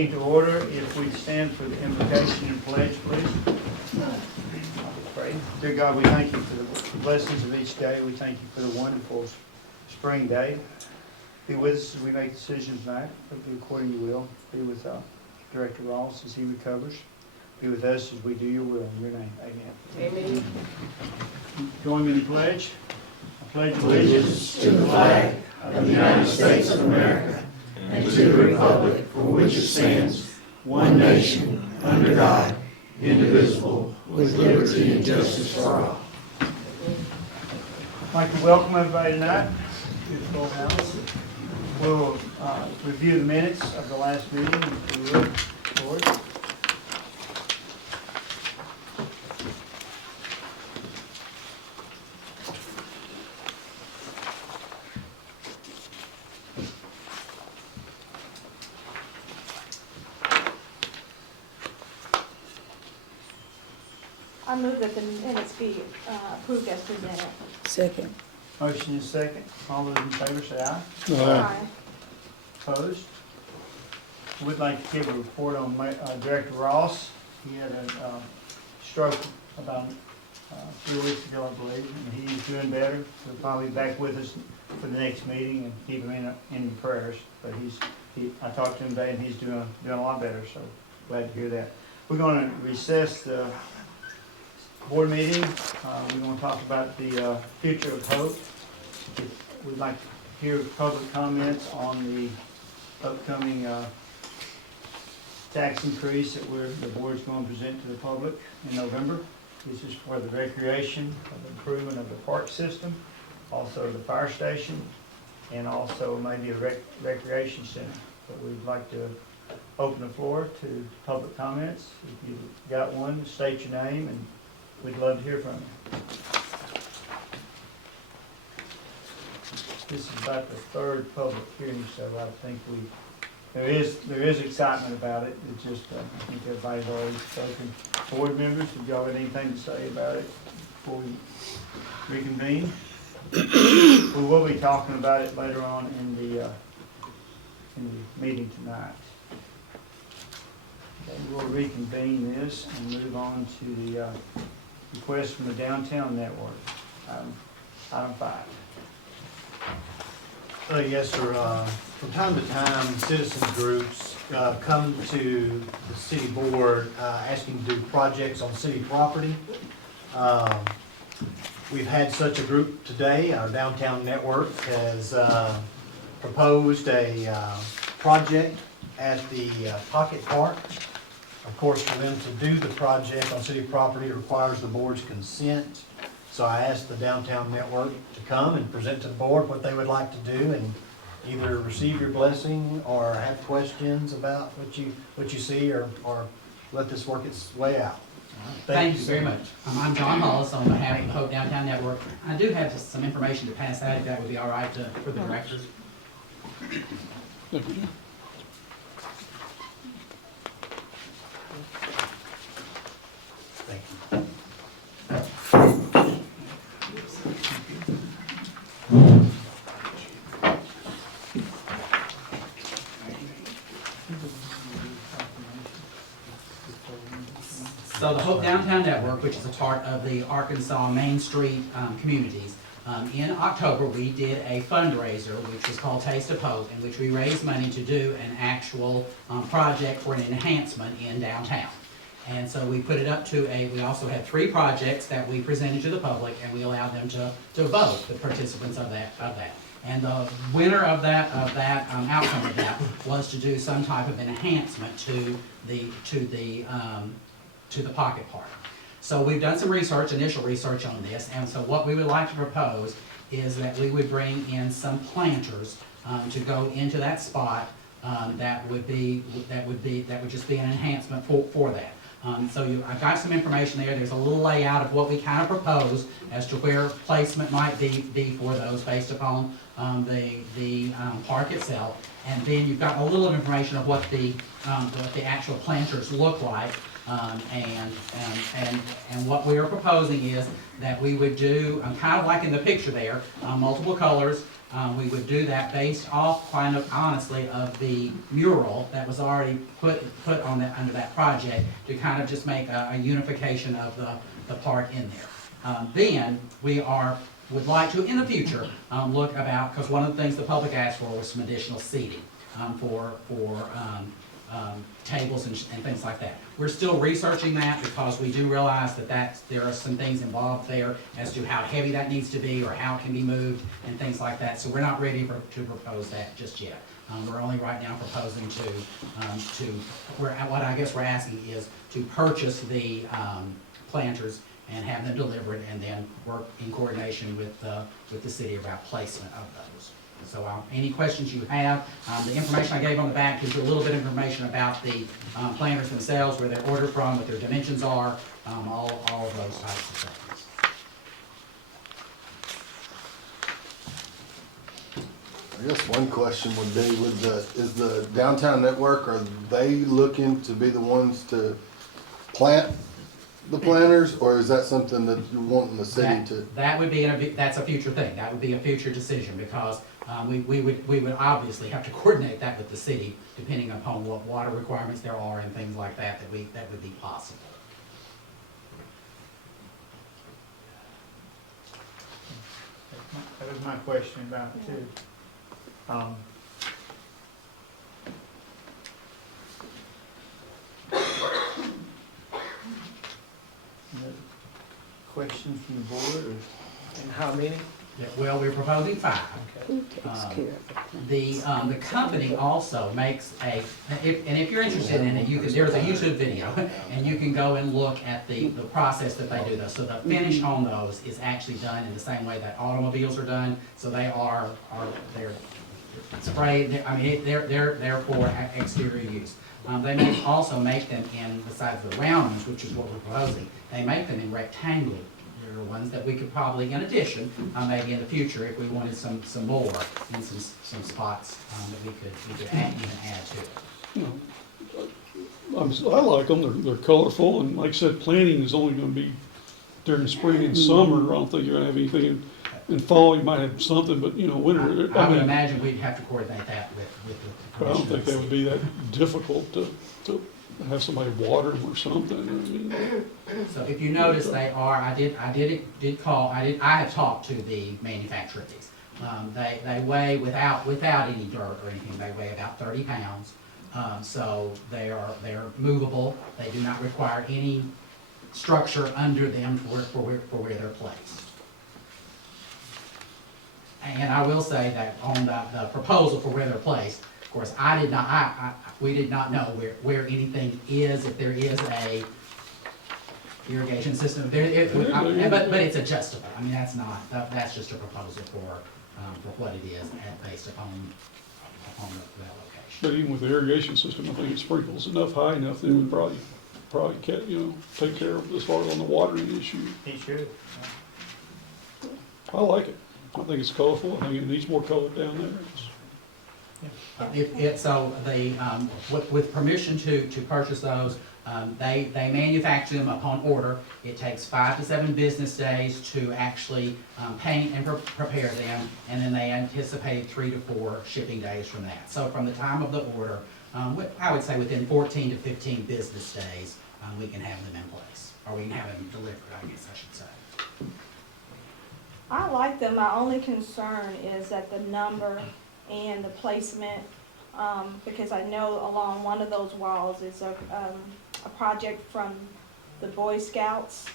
To order, if we stand for the invocation and pledge, please. Pray. Dear God, we thank you for the blessings of each day. We thank you for the wonderful spring day. Be with us as we make decisions tonight. Be according to your will. Be with Director Ross as he recovers. Be with us as we do your will. In your name, amen. Amen. Join me in the pledge. I pledge Allegiance to the flag of the United States of America and to the republic for which it stands, one nation, under God, indivisible, with liberty and justice for all. I'd like to welcome everybody tonight to the full house. We'll review the minutes of the last meeting, if you would, Lord. I move that the minutes be approved as presented. Second. Motion is second. All those in favor say aye. Aye. Opposed? We'd like to give a report on Director Ross. He had a stroke about 3 weeks ago, I believe, and he's doing better. He'll probably be back with us for the next meeting and keep him in your prayers. But I talked to him today and he's doing a lot better, so glad to hear that. We're going to recess the board meeting. We're going to talk about the future of hope. We'd like to hear public comments on the upcoming tax increase that the board's going to present to the public in November. This is for the recreation, of the improvement of the park system, also the fire station, and also maybe a recreation center. But we'd like to open the floor to public comments. If you've got one, state your name, and we'd love to hear from you. This is about the third public hearing, so I think there is excitement about it. It's just, I think everybody's already spoken. Board members, have y'all got anything to say about it before we reconvene? We will be talking about it later on in the meeting tonight. Okay, we'll reconvene this and move on to the request from the Downtown Network, item 5. Yes, sir. From time to time, citizens groups come to the city board asking to do projects on city property. We've had such a group today. Our Downtown Network has proposed a project at the Pocket Park. Of course, for them to do the project on city property, it requires the board's consent. So I asked the Downtown Network to come and present to the board what they would like to do and either receive your blessing or have questions about what you see or let this work its way out. Thank you very much. I'm John Hollis on behalf of the Hope Downtown Network. I do have just some information to pass out, if that would be all right for the directors. Thank you. So the Hope Downtown Network, which is a part of the Arkansas Main Street communities, in October we did a fundraiser which was called Taste of Hope, in which we raised money to do an actual project for an enhancement in downtown. And so we put it up to we also had 3 projects that we presented to the public, and we allowed them to vote, the participants of that. And the winner of that outcome of that was to do some type of enhancement to the Pocket Park. So we've done some initial research on this, and so what we would like to propose is that we would bring in some planters to go into that spot. That would just be an enhancement for that. I've got some information there. There's a little layout of what we kind of propose as to where placement might be for those based upon the park itself. And then you've got a little information of what the actual planters look like. And what we are proposing is that we would do, kind of like in the picture there, multiple colors. We would do that based off, kind of honestly, of the mural that was already put on that, under that project, to kind of just make a unification of the park in there. Then we would like to, in the future, look about, because one of the things the public asked for was some additional seating for tables and things like that. We're still researching that, because we do realize that there are some things involved there as to how heavy that needs to be or how it can be moved and things like that. So we're not ready to propose that just yet. We're only right now proposing what I guess we're asking is to purchase the planters and have them delivered, and then work in coordination with the city about placement of those. So any questions you have, the information I gave on the back gives you a little bit of information about the planters themselves, where they're ordered from, what their dimensions are, all of those types of things. I guess one question would be, is the downtown network, are they looking to be the ones to plant the planters, or is that something that you're wanting the city to? That would be, that's a future thing, that would be a future decision, because we would obviously have to coordinate that with the city, depending upon what water requirements there are and things like that, that would be possible. That was my question about it too. Any other questions from the board, or? And how many? Yeah, well, we're proposing 5. Okay. The company also makes and if you're interested in it, there's a YouTube video, and you can go and look at the process that they do those. So the finish on those is actually done in the same way that automobiles are done. So they're sprayed, they're for exterior use. They also make them in, besides the round ones, which is what we're proposing, they make them in rectangular ones that we could probably, in addition, maybe in the future, if we wanted some more, in some spots that we could even add to it. You know, I like them, they're colorful, and like I said, planting is only gonna be during spring and summer. I don't think you're gonna have anything in fall. You might have something, but you know, winter. I would imagine we'd have to coordinate that with the. I don't think that would be that difficult to have somebody water them or something. I mean, So if you notice, I have talked to the manufacturer of these. They weigh, without any dirt or anything, they weigh about 30 pounds. So they're movable. They do not require any structure under them for where they're placed. And I will say that on the proposal for where they're placed, of course, we did not know where anything is, if there is a irrigation system. But it's adjustable. I mean, that's just a proposal for what it is based upon that location. but even with the irrigation system, I think it sprinkles enough high enough that it would probably take care of as far as on the watering issue. He should. I like it. I think it's colorful. I think it needs more color down there. With permission to purchase those, they manufacture them upon order. It takes 5 to 7 business days to actually paint and prepare them, and then they anticipate 3 to 4 shipping days from that. So from the time of the order, I would say within 14 to 15 business days, we can have them in place, or we can have them delivered, I guess I should say. I like them. My only concern is that the number and the placement, because I know along one of those walls is a project from the Boy Scouts,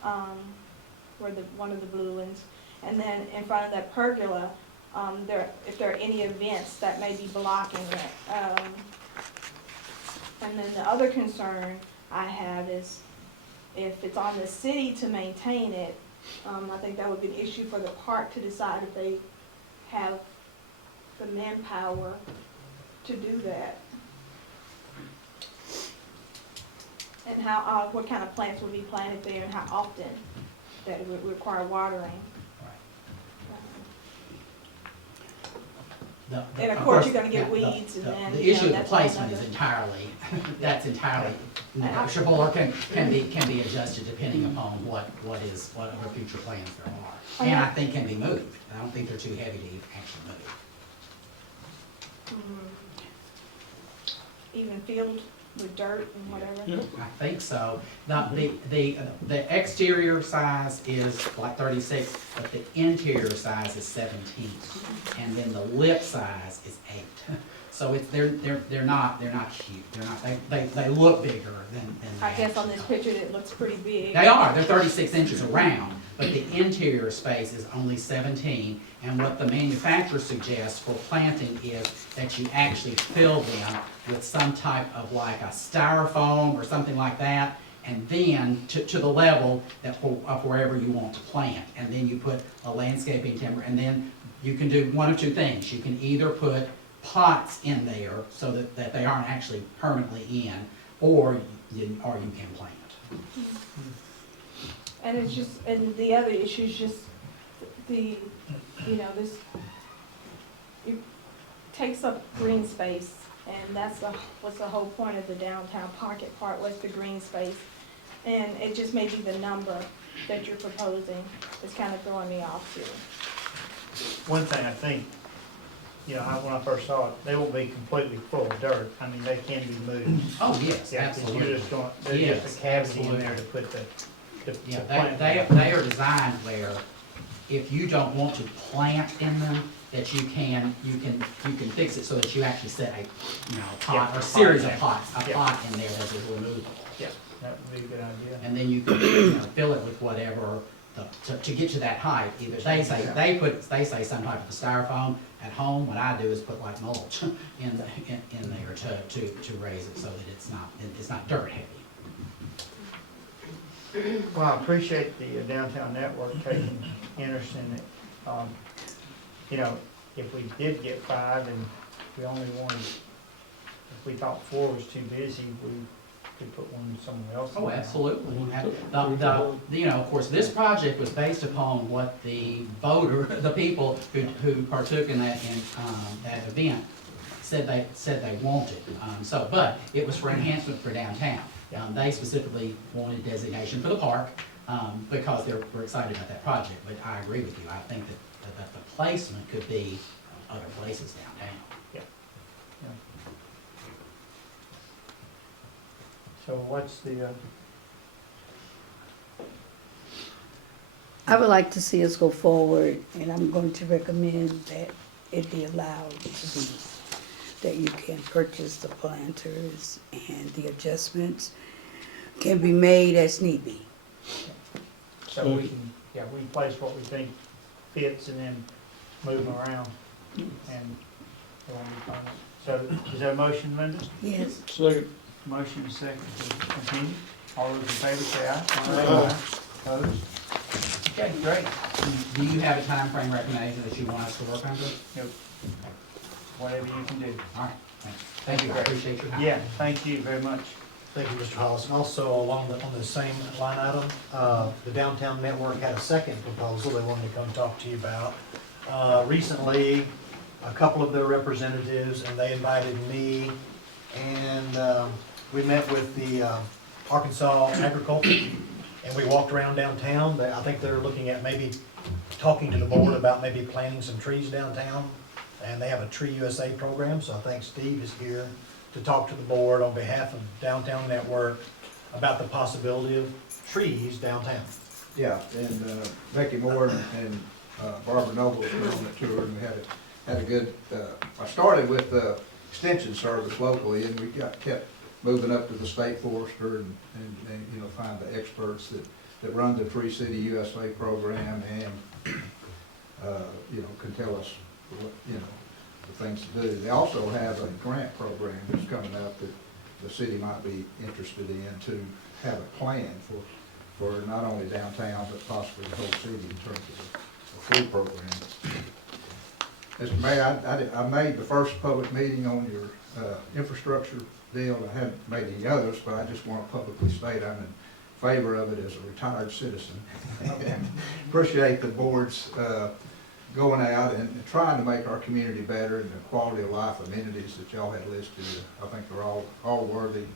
one of the blue ones, and then in front of that pergola, if there are any events that may be blocking it. And then the other concern I have is if it's on the city to maintain it, I think that would be an issue for the park to decide if they have the manpower to do that. And how, what kind of plants would be planted there and how often that it would require watering. And of course, you're gonna get weeds and then. The issue of the placement is entirely, that's entirely negotiable or can be adjusted depending upon what other future plans there are. And I think can be moved. I don't think they're too heavy to actually move. Even filled with dirt and whatever? Yeah. I think so. Now, the exterior size is like 36, but the interior size is 17. And then the lip size is 8. So they're not huge. They look bigger than they I guess on actually this are. picture it looks pretty big. They are, they're 36 inches around, but the interior space is only 17. And what the manufacturer suggests for planting is that you actually fill them with some type of like a styrofoam or something like that, and then to the level of wherever you want to plant. And then you put a landscaping timber, and then you can do one of two things. You can either put pots in there so that they aren't actually permanently in, or you can plant. And it's just, and the other issue is just it takes up green space, and what's the whole point of the downtown pocket part was the green space. And it just may be the number that you're proposing is kind of throwing me off too. One thing I think, when I first saw it, they won't be completely full of dirt. I mean, they can be moved. Oh, yes, Yeah, 'cause absolutely. you're just going, there's Yes, just a cavity in absolutely. there to put the Yeah, plant. they are designed where if you don't want to plant in them, that you can fix it so that you actually set a pot Yeah, or series of pot, pots, a yeah. pot in there that is removable. Yeah, that would be a good idea. And then you can, fill it with whatever, to get to that height. Either they say some type of styrofoam. At home, what I do is put like mulch in there to raise it so that it's not dirt heavy. Well, I appreciate the downtown network taking interest in it. If we did get 5 and we only wanted, if we thought 4 was too busy, we could put one somewhere else. Oh, absolutely. Mhm. Of course, this project was based upon what the the people who partook in that event said they wanted. But it was for enhancement for downtown. They specifically wanted designation for the park, because we're excited about that project. But I agree with you. I think that the placement could be other places downtown. So what's the, I would like to see us go forward, and I'm going to recommend that it be allowed to be, that you can purchase the planters and the adjustments can be made as need be. so we can, we place what we think fits and then move them around and go on the permit. So is there a motion, Linda? Yes. Second. Motion is second to continue. All those in favor say aye. Aye. Opposed? Okay, great. Do you have a time frame recommendation that you want us to work under? Nope. Whatever you can do. All right, thank you, I appreciate your time. Yeah, thank you very much. Thank you, Mr. Hollis. And also on the same line item, the Downtown Network had a second proposal they wanted to come talk to you about. Recently, a couple of their representatives, and they invited me, and we met with the Arkansas Agriculture, and we walked around downtown. I think they're looking at maybe talking to the board about maybe planting some trees downtown. And they have a Tree USA program, so I think Steve is here to talk to the board on behalf of Downtown Network about the possibility of trees downtown. Yeah, and Becky Moore and Barbara Noble were on the tour, and we had a good, I started with the extension service locally, and we kept moving up to the state forester and find the experts that run the Tree City USA program and, can tell us what, the things to do. They also have a grant program that's coming up that the city might be interested in to have a plan for not only downtown, but possibly the whole city in terms of a food program. Mr. Mayor, I made the first public meeting on your infrastructure deal. I haven't made any others, but I just want to publicly state I'm in favor of it as a retired citizen. And appreciate the board's going out and trying to make our community better, and the quality of life amenities that y'all had listed, I think are all worthy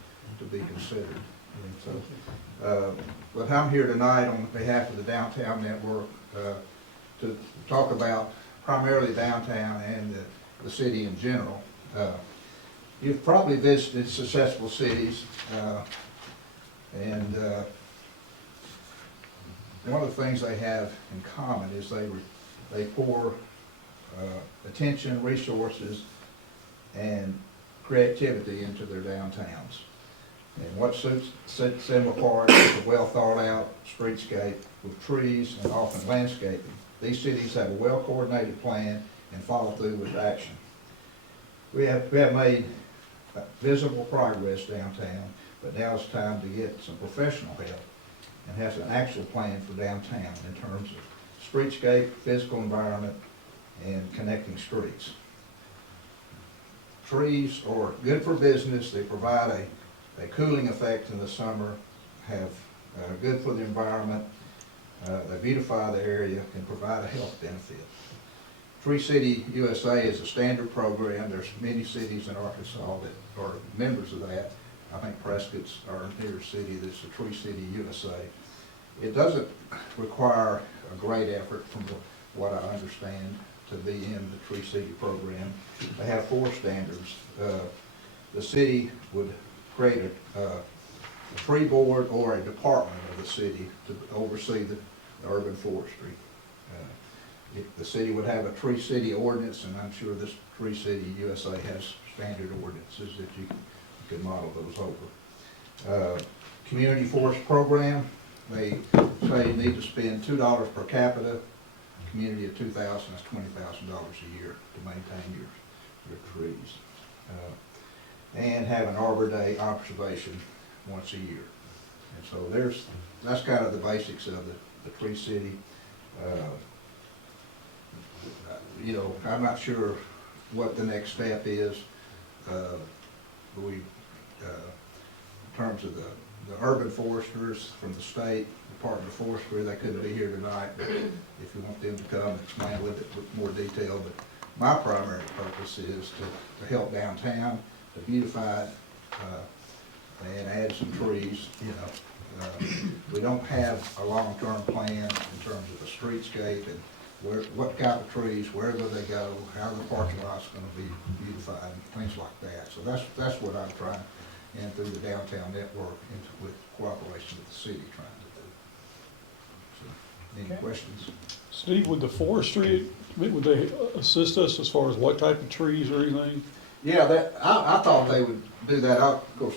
to be considered. And so, but I'm here tonight on behalf of the Downtown Network to talk about primarily downtown and the city in general. You've probably visited successful cities, and one of the things they have in common is they pour attention, resources, and creativity into their downtowns. And what sets them apart is a well-thought-out streetscape with trees and often landscaping. These cities have a well-coordinated plan and follow through with action. We have made visible progress downtown, but now it's time to get some professional help and have an actual plan for downtown in terms of streetscape, physical environment, and connecting streets. Trees are good for business. They provide a cooling effect in the summer, have good for the environment, they beautify the area, and provide a health benefit. Tree City USA is a standard program. There's many cities in Arkansas that are members of that. I think Prescott's our nearest city that's a Tree City USA. It doesn't require a great effort from what I understand to be in the Tree City program. They have 4 standards. The city would create a tree board or a department of the city to oversee the urban forestry. The city would have a Tree City ordinance, and I'm sure this Tree City USA has standard ordinances that you can model those over. Community forest program, they say you need to spend $2 per capita. Community of 2,000, that's $20,000 a year to maintain your trees. And have an Arbor Day observation once a year. And so that's kind of the basics of the Tree City. You know, I'm not sure what the next step is. In terms of the urban foresters from the state Department of Forestry, they couldn't be here tonight, but if you want them to come and explain a little bit with more detail. But my primary purpose is to help downtown, to beautify it, and add some trees. You know, we don't have a long-term plan in terms of the streetscape and what kind of trees, where do they go, how the parking lot's going to be beautified, and things like that. So that's what I'm trying, and through the downtown network, and with cooperation with the city, trying to do. So, any questions? Steve, would the forestry, would they assist us as far as what type of trees or anything? Yeah, I thought they would do that. Of course,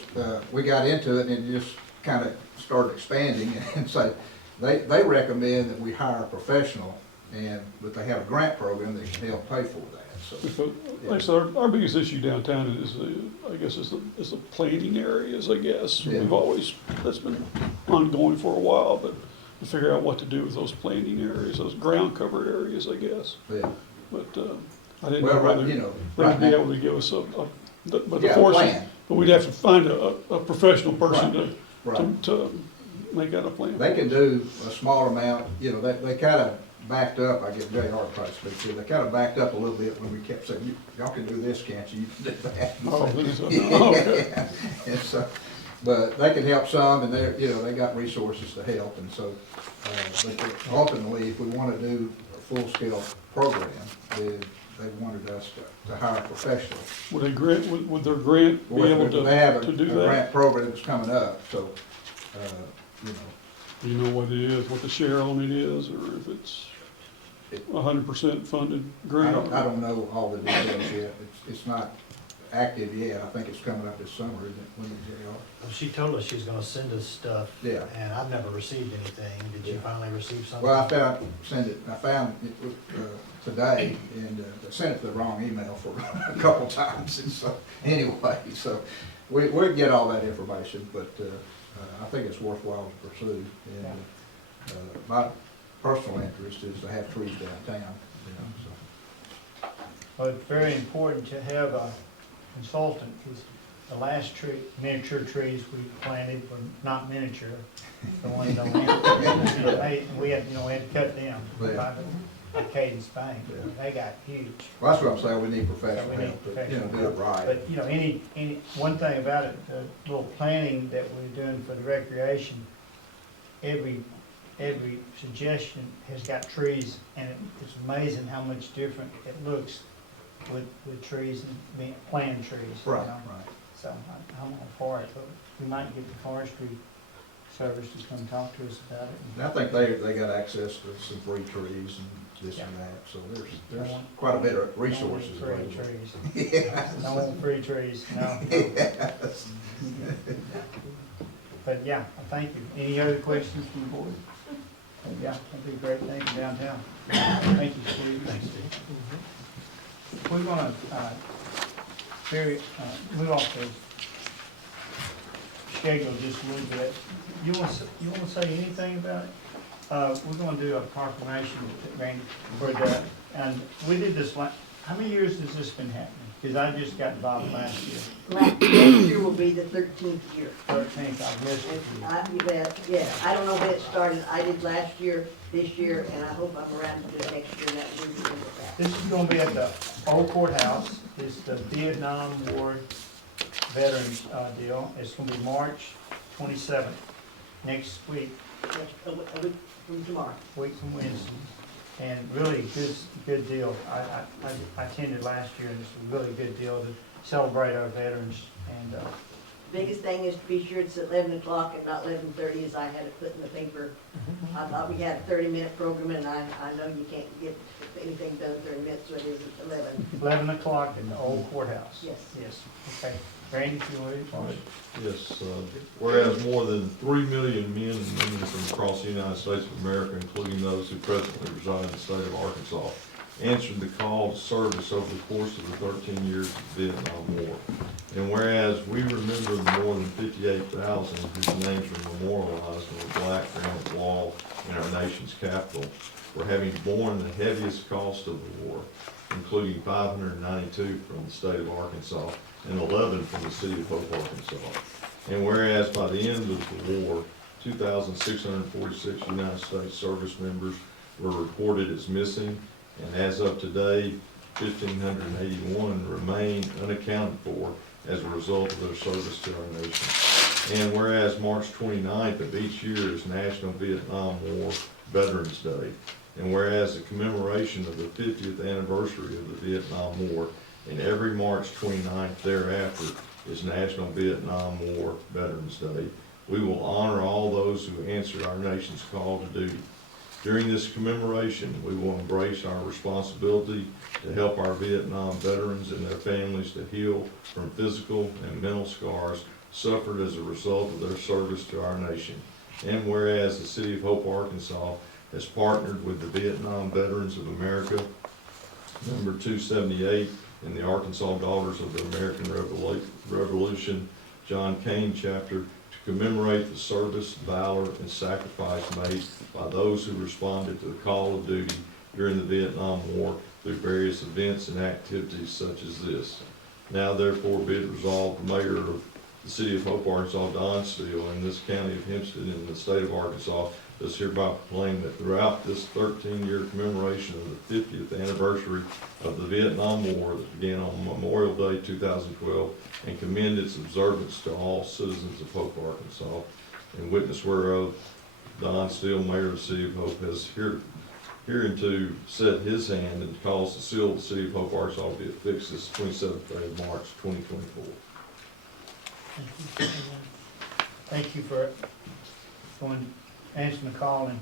we got into it and it just kind of started expanding, and so they recommend that we hire a professional, but they have a grant program that can help pay for that. So, Because, like I said, our biggest issue downtown is, I guess, is the planting areas, I guess. Yeah. That's been ongoing for a while, but to figure out what to do with those planting areas, those ground cover areas, I guess. yeah. But, I didn't Well, know right, whether you know, they'd right be now, able to give us but the yeah, forestry, plan. but we'd have to find a professional person Right. to make out a plan. They can do a small amount, you know, they kind of backed up, I get J.R. probably speak to, they kind of backed up a little bit when we kept saying, y'all can do this, can't you? You can do that. Oh, okay. Yeah. And so, but they can help some, and they're, you know, they got resources to help, and so, but ultimately, if we want to do a full-scale program, they wanted us to hire professionals. Would their grant be able They have to a do that? grant program that's coming up, so, you know. Do you know what it is, what the share on it is, or if it's 100% funded grant? I don't know all the details yet. It's not active yet. I think it's coming up this summer, isn't it? When is it, Well, she told us she was gonna send us stuff, yeah. and I've never received anything. Did you Yeah. finally receive something? Well, I found it today, and I sent it to the wrong email for a couple times, and so, anyway, so we'll get all that information, but I think it's worthwhile to pursue, and my personal interest is to have trees downtown, you know, so. Well, it's very important to have a consultant, because the last miniature trees we planted were not miniature. The ones that we had, we had to cut them. Yeah. like Cadence Bank, they got huge. Well, that's what I'm saying, we need professional We need help, to, professional do it right. But, you know, one thing about it, the little planning that we're doing for the recreation, every suggestion has got trees, and it's amazing how much different it looks with trees and planted trees. you Right, know? right. So I'm all for it, but we might get the forestry service to come talk to us about it. And I think they got access to some free trees and this and that, so there's quite a bit of resources Free available. trees. Yeah. I want free trees, no. Yes. But yeah, thank you. Any other questions from the board? Yeah, that'd be a great thing for downtown. Thank you, Steve. Thanks, Steve. We're gonna, move off the schedule just a little bit. You wanna say anything about it? We're gonna do a proclamation, Randy, for that, and we did this how many years has this been happening? Because I just got involved last year, Next year will be the 13th year. 13th, I missed it. You bet, yeah, I don't know when it started, I did last year, this year, and I hope I'm around to do it next year, that will be the end of that. This is gonna be at the old courthouse, it's the Vietnam War Veterans, deal, it's gonna be March 27th, next week, Yes, a week from tomorrow. week from Wednesday. And really good deal, I attended last year, and it's a really good deal to celebrate our veterans, and, Biggest thing is to be sure it's at 11 o'clock and not 11:30, as I had it put in the paper. I thought we had a 30-minute program, and I know you can't get anything done in 30 minutes, so it is at 11. 11 o'clock in the old courthouse. Yes. Yes, okay. Randy, if you would, Yes, whereas more than 3 million men and women from across the United States of America, including those who presently reside in the state of Arkansas, answered the call to service over the course of the 13 years of the Vietnam War. And whereas we remember the more than 58,000 whose names are memorialized on the black granite wall in our nation's capital for having borne the heaviest cost of the war, including 592 from the state of Arkansas and 11 from the city of Hope, Arkansas. And whereas by the end of the war, 2,646 United States service members were reported as missing, and as of today, 1,581 remain unaccounted for as a result of their service to our nation. And whereas March 29th of each year is National Vietnam War Veterans Day, and whereas the commemoration of the 50th anniversary of the Vietnam War and every March 29th thereafter is National Vietnam War Veterans Day, we will honor all those who answered our nation's call to duty. During this commemoration, we will embrace our responsibility to help our Vietnam veterans and their families to heal from physical and mental scars suffered as a result of their service to our nation. And whereas the City of Hope, Arkansas has partnered with the Vietnam Veterans of America, number 278, and the Arkansas Daughters of the American Revolution, John Kane chapter, to commemorate the service, valor, and sacrifice made by those who responded to the call of duty during the Vietnam War through various events and activities such as this. Now therefore be it resolved, the mayor of the City of Hope, Arkansas, Don Steele, in this county of Hempstead in the state of Arkansas, does hereby proclaim that throughout this 13-year commemoration of the 50th anniversary of the Vietnam War that began on Memorial Day 2012, and commend its observance to all citizens of Hope, Arkansas. In witness whereof, Don Steele, Mayor of the City of Hope, has hereunto set his hand and caused the seal of the City of Hope, Arkansas to be affixed this 27th day of March 2024. thank you for answering the call and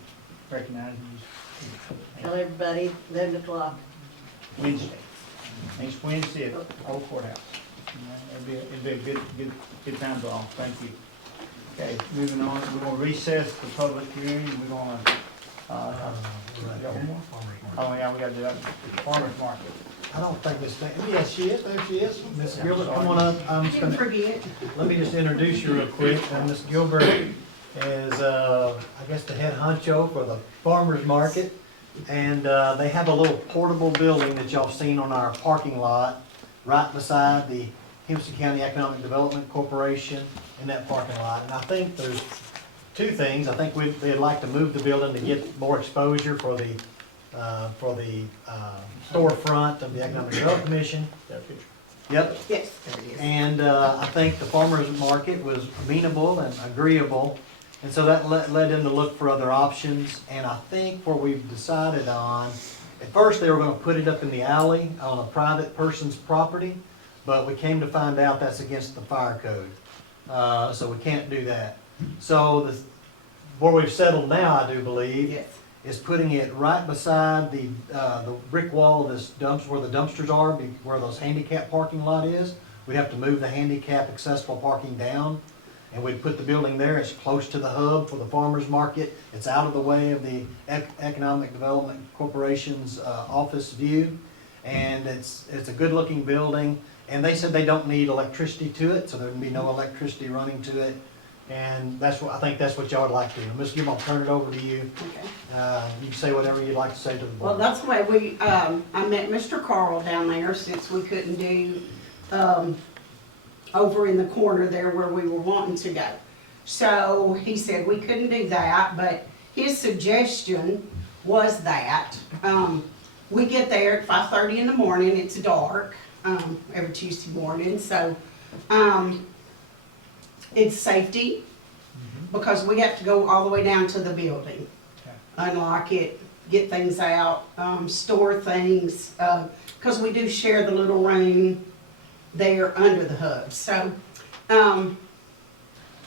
recognizing you. Tell everybody, 11 o'clock. Wednesday, next Wednesday at Old Courthouse. It'd be a good time for all, thank you. Okay, moving on, we're gonna recess the public hearing, we're gonna, you got one more? Oh, yeah, we gotta do that, farmer's market. I don't think Miss, yes, she is, there she is. Miss Gilbert, come on up. I'm just gonna, forget. let me just introduce you real quick. Miss Gilbert is, I guess, the head honcho for the farmer's market. And they have a little portable building that y'all seen on our parking lot, right beside the Hempstead County Economic Development Corporation in that parking lot. And I think there's two things. I think they'd like to move the building to get more exposure for the for the storefront of the Economic Development Commission. That picture. Yep, Yes, there it is. and I think the farmer's market was amenable and agreeable, and so that led them to look for other options. And I think what we've decided on, at first they were gonna put it up in the alley on a private person's property, but we came to find out that's against the fire code, so we can't do that. So where we've settled now, I do believe, Yes. is putting it right beside the brick wall of this where the dumpsters are, where those handicap parking lot is. We'd have to move the handicap accessible parking down, and we'd put the building there. It's close to the hub for the farmer's market. It's out of the way of the Economic Development Corporation's office view, and it's a good-looking building. And they said they don't need electricity to it, so there'd be no electricity running to it. And I think that's what y'all would like to do. Ms. Gill, I'll turn it over to you. Okay. You can say whatever you'd like to say to the Well, board. that's the way I met Mr. Carl down there since we couldn't do, over in the corner there where we were wanting to go. So he said we couldn't do that, but his suggestion was that, we get there at 5:30 in the morning, it's dark, every Tuesday morning, so, it's safety, because we have to go all the way down to the building. Unlock it, get things out, store things, because we do share the little room there under the hub. So,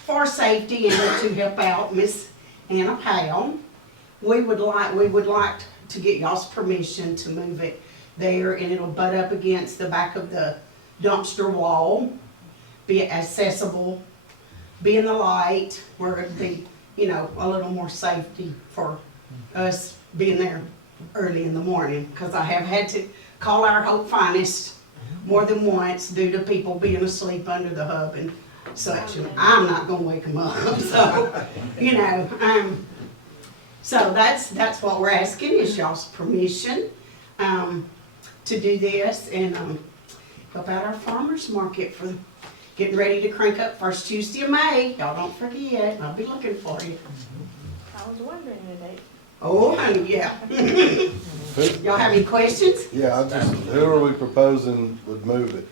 for safety and to help out Miss Anna Powell, we would like to get y'all's permission to move it there, and it'll butt up against the back of the dumpster wall, be accessible, be in the light, where it'd be, you know, a little more safety for us being there early in the morning, because I have had to call our Hope Finest more than once due to people being asleep under the hub and such, and I'm not gonna wake them up, so, you know, so that's what we're asking, is y'all's permission, to do this, and, help out our farmer's market for getting ready to crank up first Tuesday of May. Y'all don't forget, I'll be looking for you. I was wondering today. Oh, honey, yeah. Y'all have any questions? Yeah, who are we proposing would move it?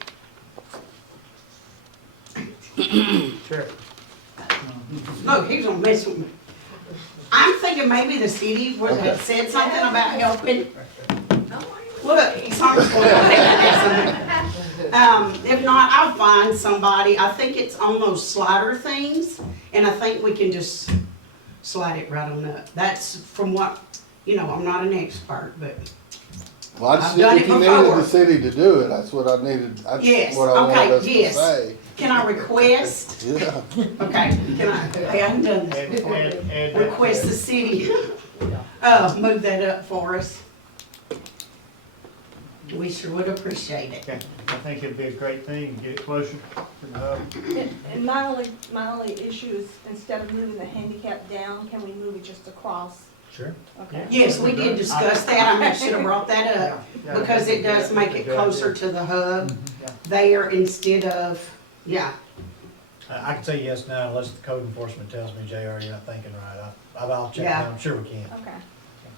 Sure. Look, he's gonna mess with me. I'm thinking maybe the city would have said something about helping. Look, he's on his if not, I'll find somebody. I think it's on those slider things, and I think we can just slide it right on up. That's from what, you know, I'm not an expert, but Well, I just, I've done if it you needed before. the city to do it, that's what I needed, that's Yes, what I wanted okay, us to yes. say. can I request? Yeah, Okay, can I haven't done this before. And Request the city, move that up for us. We sure would appreciate it. Okay, I think it'd be a great thing, get it closer to the hub. And my only issue is, instead of moving the handicap down, can we move it just across? Sure. Okay. Yes, we did discuss that, I should have brought that up, Yeah, because it does make it closer to the hub Yeah. there instead of, yeah. I can say yes now unless the code enforcement tells me, J.R., you're not thinking right. I'll check it Yeah. out. I'm sure we can. Okay.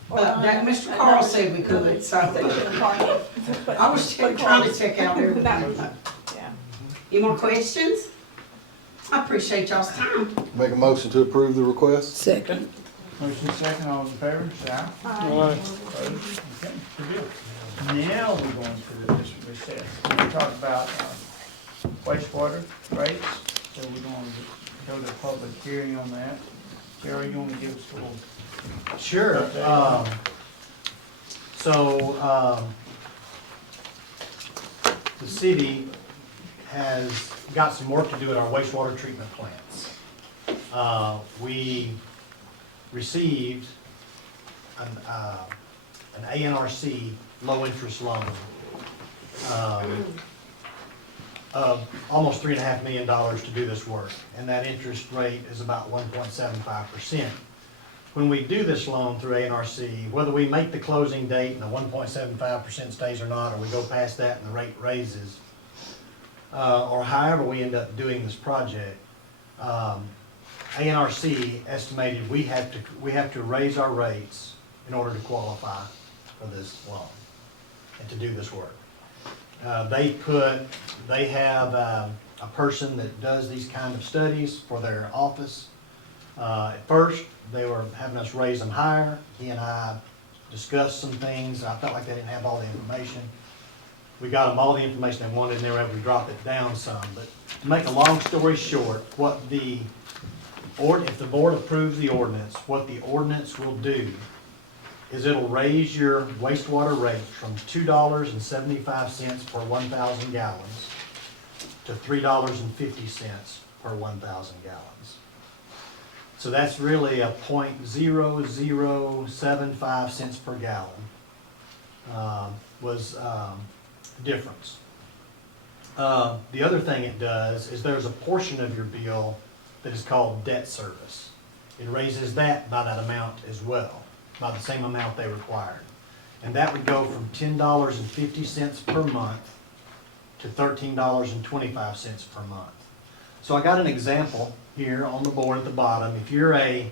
That Mr. Carl said we could, so I was trying to check out everything. Yeah. Any more questions? I appreciate y'all's time. make a motion to approve the request? Second. Motion second, all in favor, say aye. Aye. Opposed? Okay, good deal. Now we're going to the district recess. We're gonna talk about wastewater rates, so we're going to go to public hearing on that. Jerry, you want to give us a little? Sure. The city has got some work to do at our wastewater treatment plants. We received an ANRC low-interest loan of almost $3.5 million to do this work, and that interest rate is about 1.75%. When we do this loan through ANRC, whether we make the closing date and the 1.75% stays or not, or we go past that and the rate raises, or however we end up doing this project, ANRC estimated we have to raise our rates in order to qualify for this loan and to do this work. They have a person that does these kind of studies for their office. At first, they were having us raise them higher. He and I discussed some things. I felt like they didn't have all the information. We got them all the information they wanted, and they were able to drop it down some. But to make a long story short, if the board approves the ordinance, what the ordinance will do is it'll raise your wastewater rate from $2.75 per 1,000 gallons to $3.50 per 1,000 gallons. So that's really a 0.0075 cents per gallon was difference. The other thing it does is there's a portion of your bill that is called debt service. It raises that by that amount as well, by the same amount they required. And that would go from $10.50 per month to $13.25 per month. So I got an example here on the board at the bottom. If you're a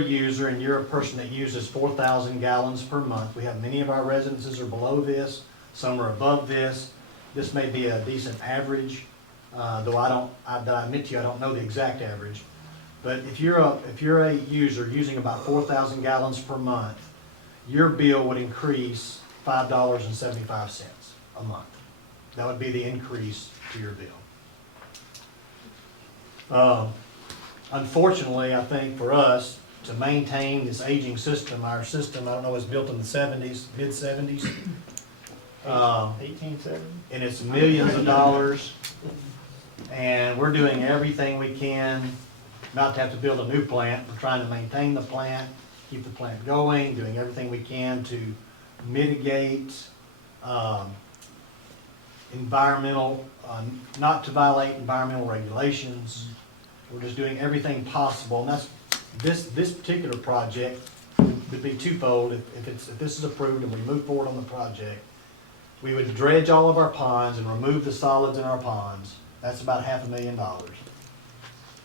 user and you're a person that uses 4,000 gallons per month, we have many of our residences are below this, some are above this. This may be a decent average, though I admit to you, I don't know the exact average. But if you're a user using about 4,000 gallons per month, your bill would increase $5.75 a month. That would be the increase to your bill. Unfortunately, I think for us to maintain this aging system, our system, I don't know, was built in the '70s, mid-'70s. 1870? And it's millions of dollars. And we're doing everything we can not to have to build a new plant. We're trying to maintain the plant, keep the plant going, doing everything we can to mitigate environmental, not to violate environmental regulations. We're just doing everything possible, and that's, this particular project would be twofold. If this is approved and we move forward on the project, we would dredge all of our ponds and remove the solids in our ponds. That's about $500,000.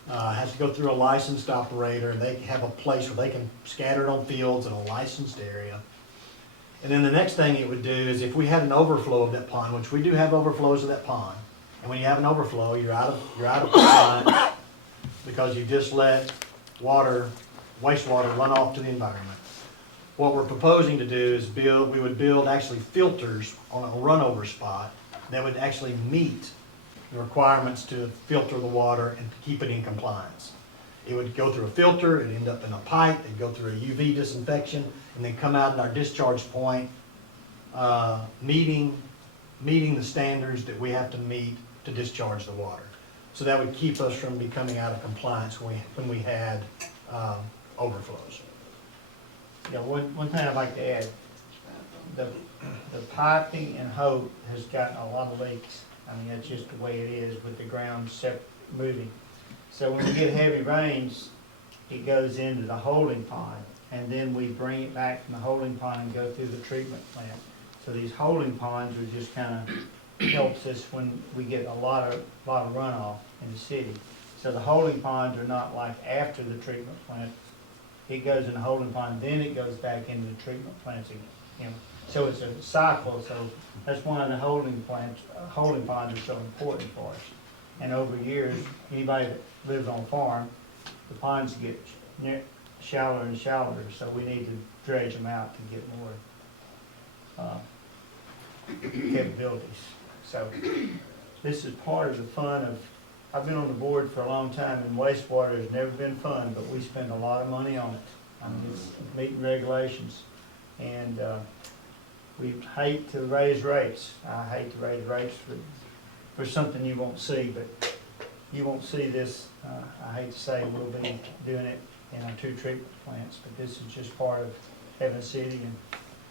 Has to go through a licensed operator, and they have a place where they can scatter it on fields in a licensed area. And then the next thing it would do is if we had an overflow of that pond, which we do have overflows of that pond, and when you have an overflow, you're out of compliance because you just let wastewater run off to the environment. What we're proposing to do is we would build actually filters on a runover spot that would actually meet the requirements to filter the water and keep it in compliance. It would go through a filter, it'd end up in a pipe, it'd go through a UV disinfection, and then come out in our discharge point, meeting the standards that we have to meet to discharge the water. So that would keep us from becoming out of compliance when we had overflows. Yeah, one thing I'd like to add, the piping in Hope has gotten a lot of leaks. I mean, that's just the way it is with the ground moving. So when we get heavy rains, it goes into the holding pond, and then we bring it back from the holding pond and go through the treatment plant. So these holding ponds are just kind of helps us when we get a lot of runoff in the city. So the holding ponds are not like after the treatment plant. It goes in the holding pond, then it goes back into the treatment plants again. You know, so it's a cycle. So that's why the holding ponds are so important for us. And over years, anybody that lives on a farm, the ponds get shallower and shallower. So we need to dredge them out to get more capabilities. So this is part of the fun of, I've been on the board for a long time, and wastewater has never been fun, but we spend a lot of money on it. I mean, it's meeting regulations. And we hate to raise rates. I hate to raise rates for something you won't see, but you won't see this. I hate to say we'll be doing it in our 2 treatment plants, but this is just part of having a city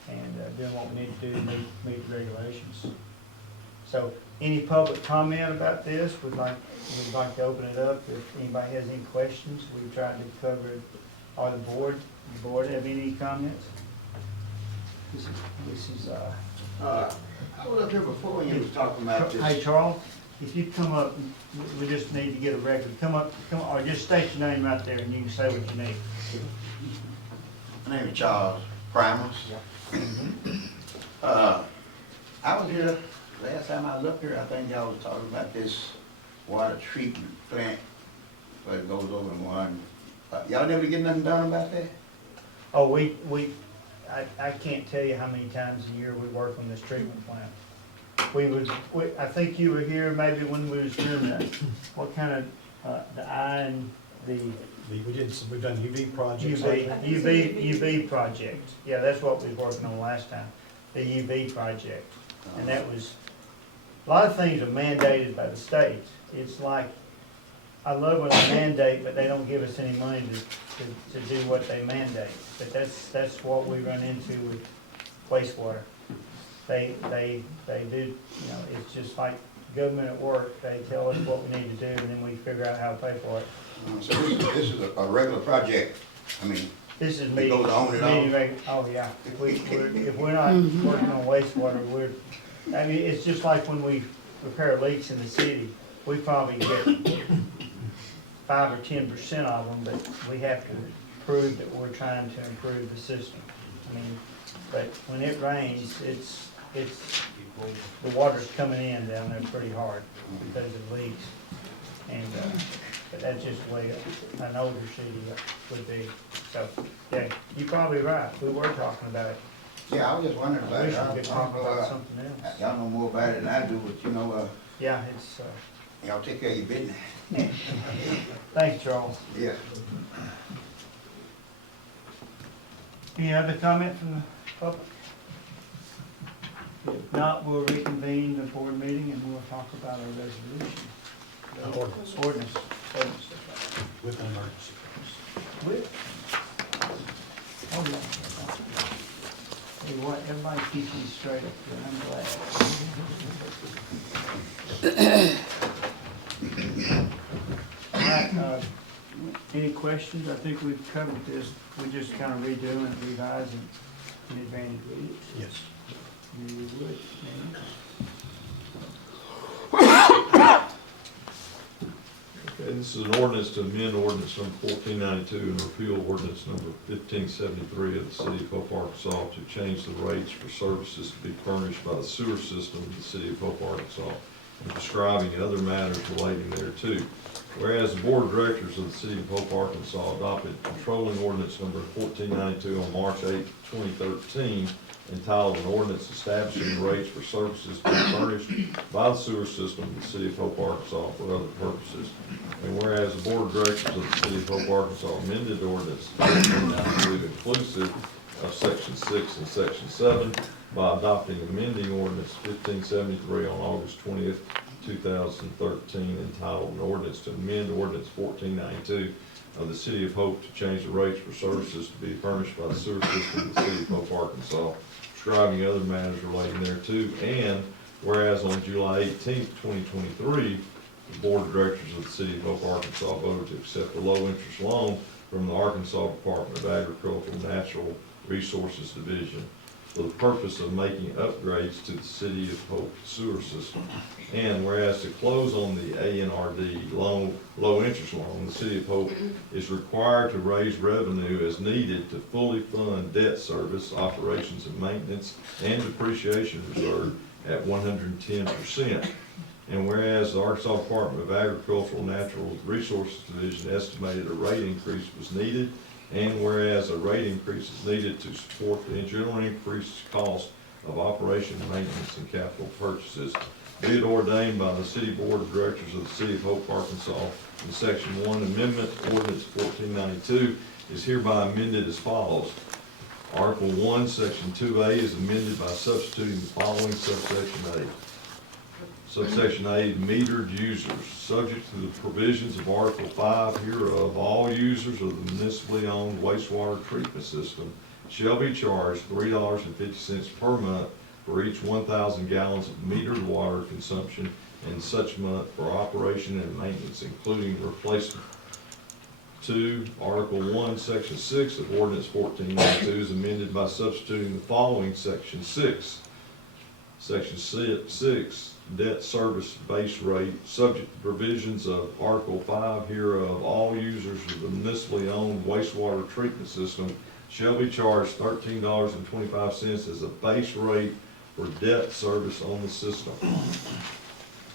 and doing what we need to do to meet the regulations. So any public comment about this? We'd like to open it up if anybody has any questions. We've tried to cover it, or the board. The board have any comments? This is I was up here before when you was talking about Hey this. Charles, if you come up, we just need to get a record. Come up, or just state your name right there and you can say what you need. My name is Charles Primus. I was here, last time I was up here, I think y'all was talking about this water treatment plant, where it goes over in one. Y'all never get nothing done about that? Oh, I can't tell you how many times a year we work on this treatment plant. I think you were here maybe when we was doing what kind of, the eye and the We've done UV projects. UV project. Yeah, that's what we was working on last time, the UV project. And that was, a lot of things are mandated by the state. It's like, I love when they mandate, but they don't give us any money to do what they mandate. But that's what we run into with wastewater. They do, you know, it's just like government at work. They tell us what we need to do, and then we figure out how to pay for it. So this is a regular project, I mean, This is it me. goes on and on. Oh, yeah. If we're not working on wastewater, I mean, it's just like when we repair leaks in the city, we probably get 5 or 10% of them, but we have to prove that we're trying to improve the system. I mean, but when it rains, the water's coming in down there pretty hard because of leaks. And, but that's just the way an older city would be. So, yeah, you're probably right. We were talking about it. Yeah, I was just wondering I about wish it. we could talk about something else. Y'all know more about it than I do, but you know, Yeah, it's, y'all take care of your business. thanks, Charles. Yeah. Any other comment from the public? If not, we'll reconvene the board meeting and we'll talk about our resolution. Ordinance. Ordinance. With an emergency. Oh, yeah. Hey, what, everybody keeps me straight up here, I'm glad. All right, any questions? I think we've covered this. We just kind of redo and revise and advantage with it. Yes. You would, maybe. Okay, this is an ordinance to amend ordinance number 1492 and repeal ordinance number 1573 of the city of Hope, Arkansas to change the rates for services to be furnished by the sewer system of the city of Hope, Arkansas, and prescribing other matters relating thereto. Whereas the Board of Directors of the City of Hope, Arkansas adopted controlling ordinance number 1492 on March 8, 2013, entitled an ordinance establishing rates for services to be furnished by the sewer system of the City of Hope, Arkansas for other purposes. And whereas the Board of Directors of the City of Hope, Arkansas amended the ordinance 1492 inclusive of Section 6 and Section 7 by adopting amending ordinance 1573 on August 20th, 2013, entitled an ordinance to amend ordinance 1492 of the City of Hope to change the rates for services to be furnished by the sewer system of the City of Hope, Arkansas, prescribing other matters relating thereto, and whereas on July 18th, 2023, the Board of Directors of the City of Hope, Arkansas voted to accept a low-interest loan from the Arkansas Department of Agricultural and Natural Resources Division for the purpose of making upgrades to the City of Hope sewer system. And whereas to close on the ANRD low-interest loan, the City of Hope is required to raise revenue as needed to fully fund debt service, operations and maintenance, and depreciation reserve at 110%. And whereas the Arkansas Department of Agricultural and Natural Resources Division estimated a rate increase was needed, and whereas a rate increase is needed to support the general increased cost of operation, maintenance, and capital purchases, be it ordained by the City Board of Directors of the City of Hope, Arkansas, in Section 1 Amendment Ordinance 1492 is hereby amended as follows. Article 1, Section 2A is amended by substituting the following subsection A. Subsection A, metered users. Subject to the provisions of Article 5 hereof, all users of the municipally owned wastewater treatment system shall be charged $3.50 per month for each 1,000 gallons of metered water consumption in such month for operation and maintenance, including replacement. 2, Article 1, Section 6 of Ordinance 1492 is amended by substituting the following Section 6. Section 6, debt service base rate, subject to provisions of Article 5 hereof, all users of the municipally owned wastewater treatment system shall be charged $13.25 as a base rate for debt service on the system.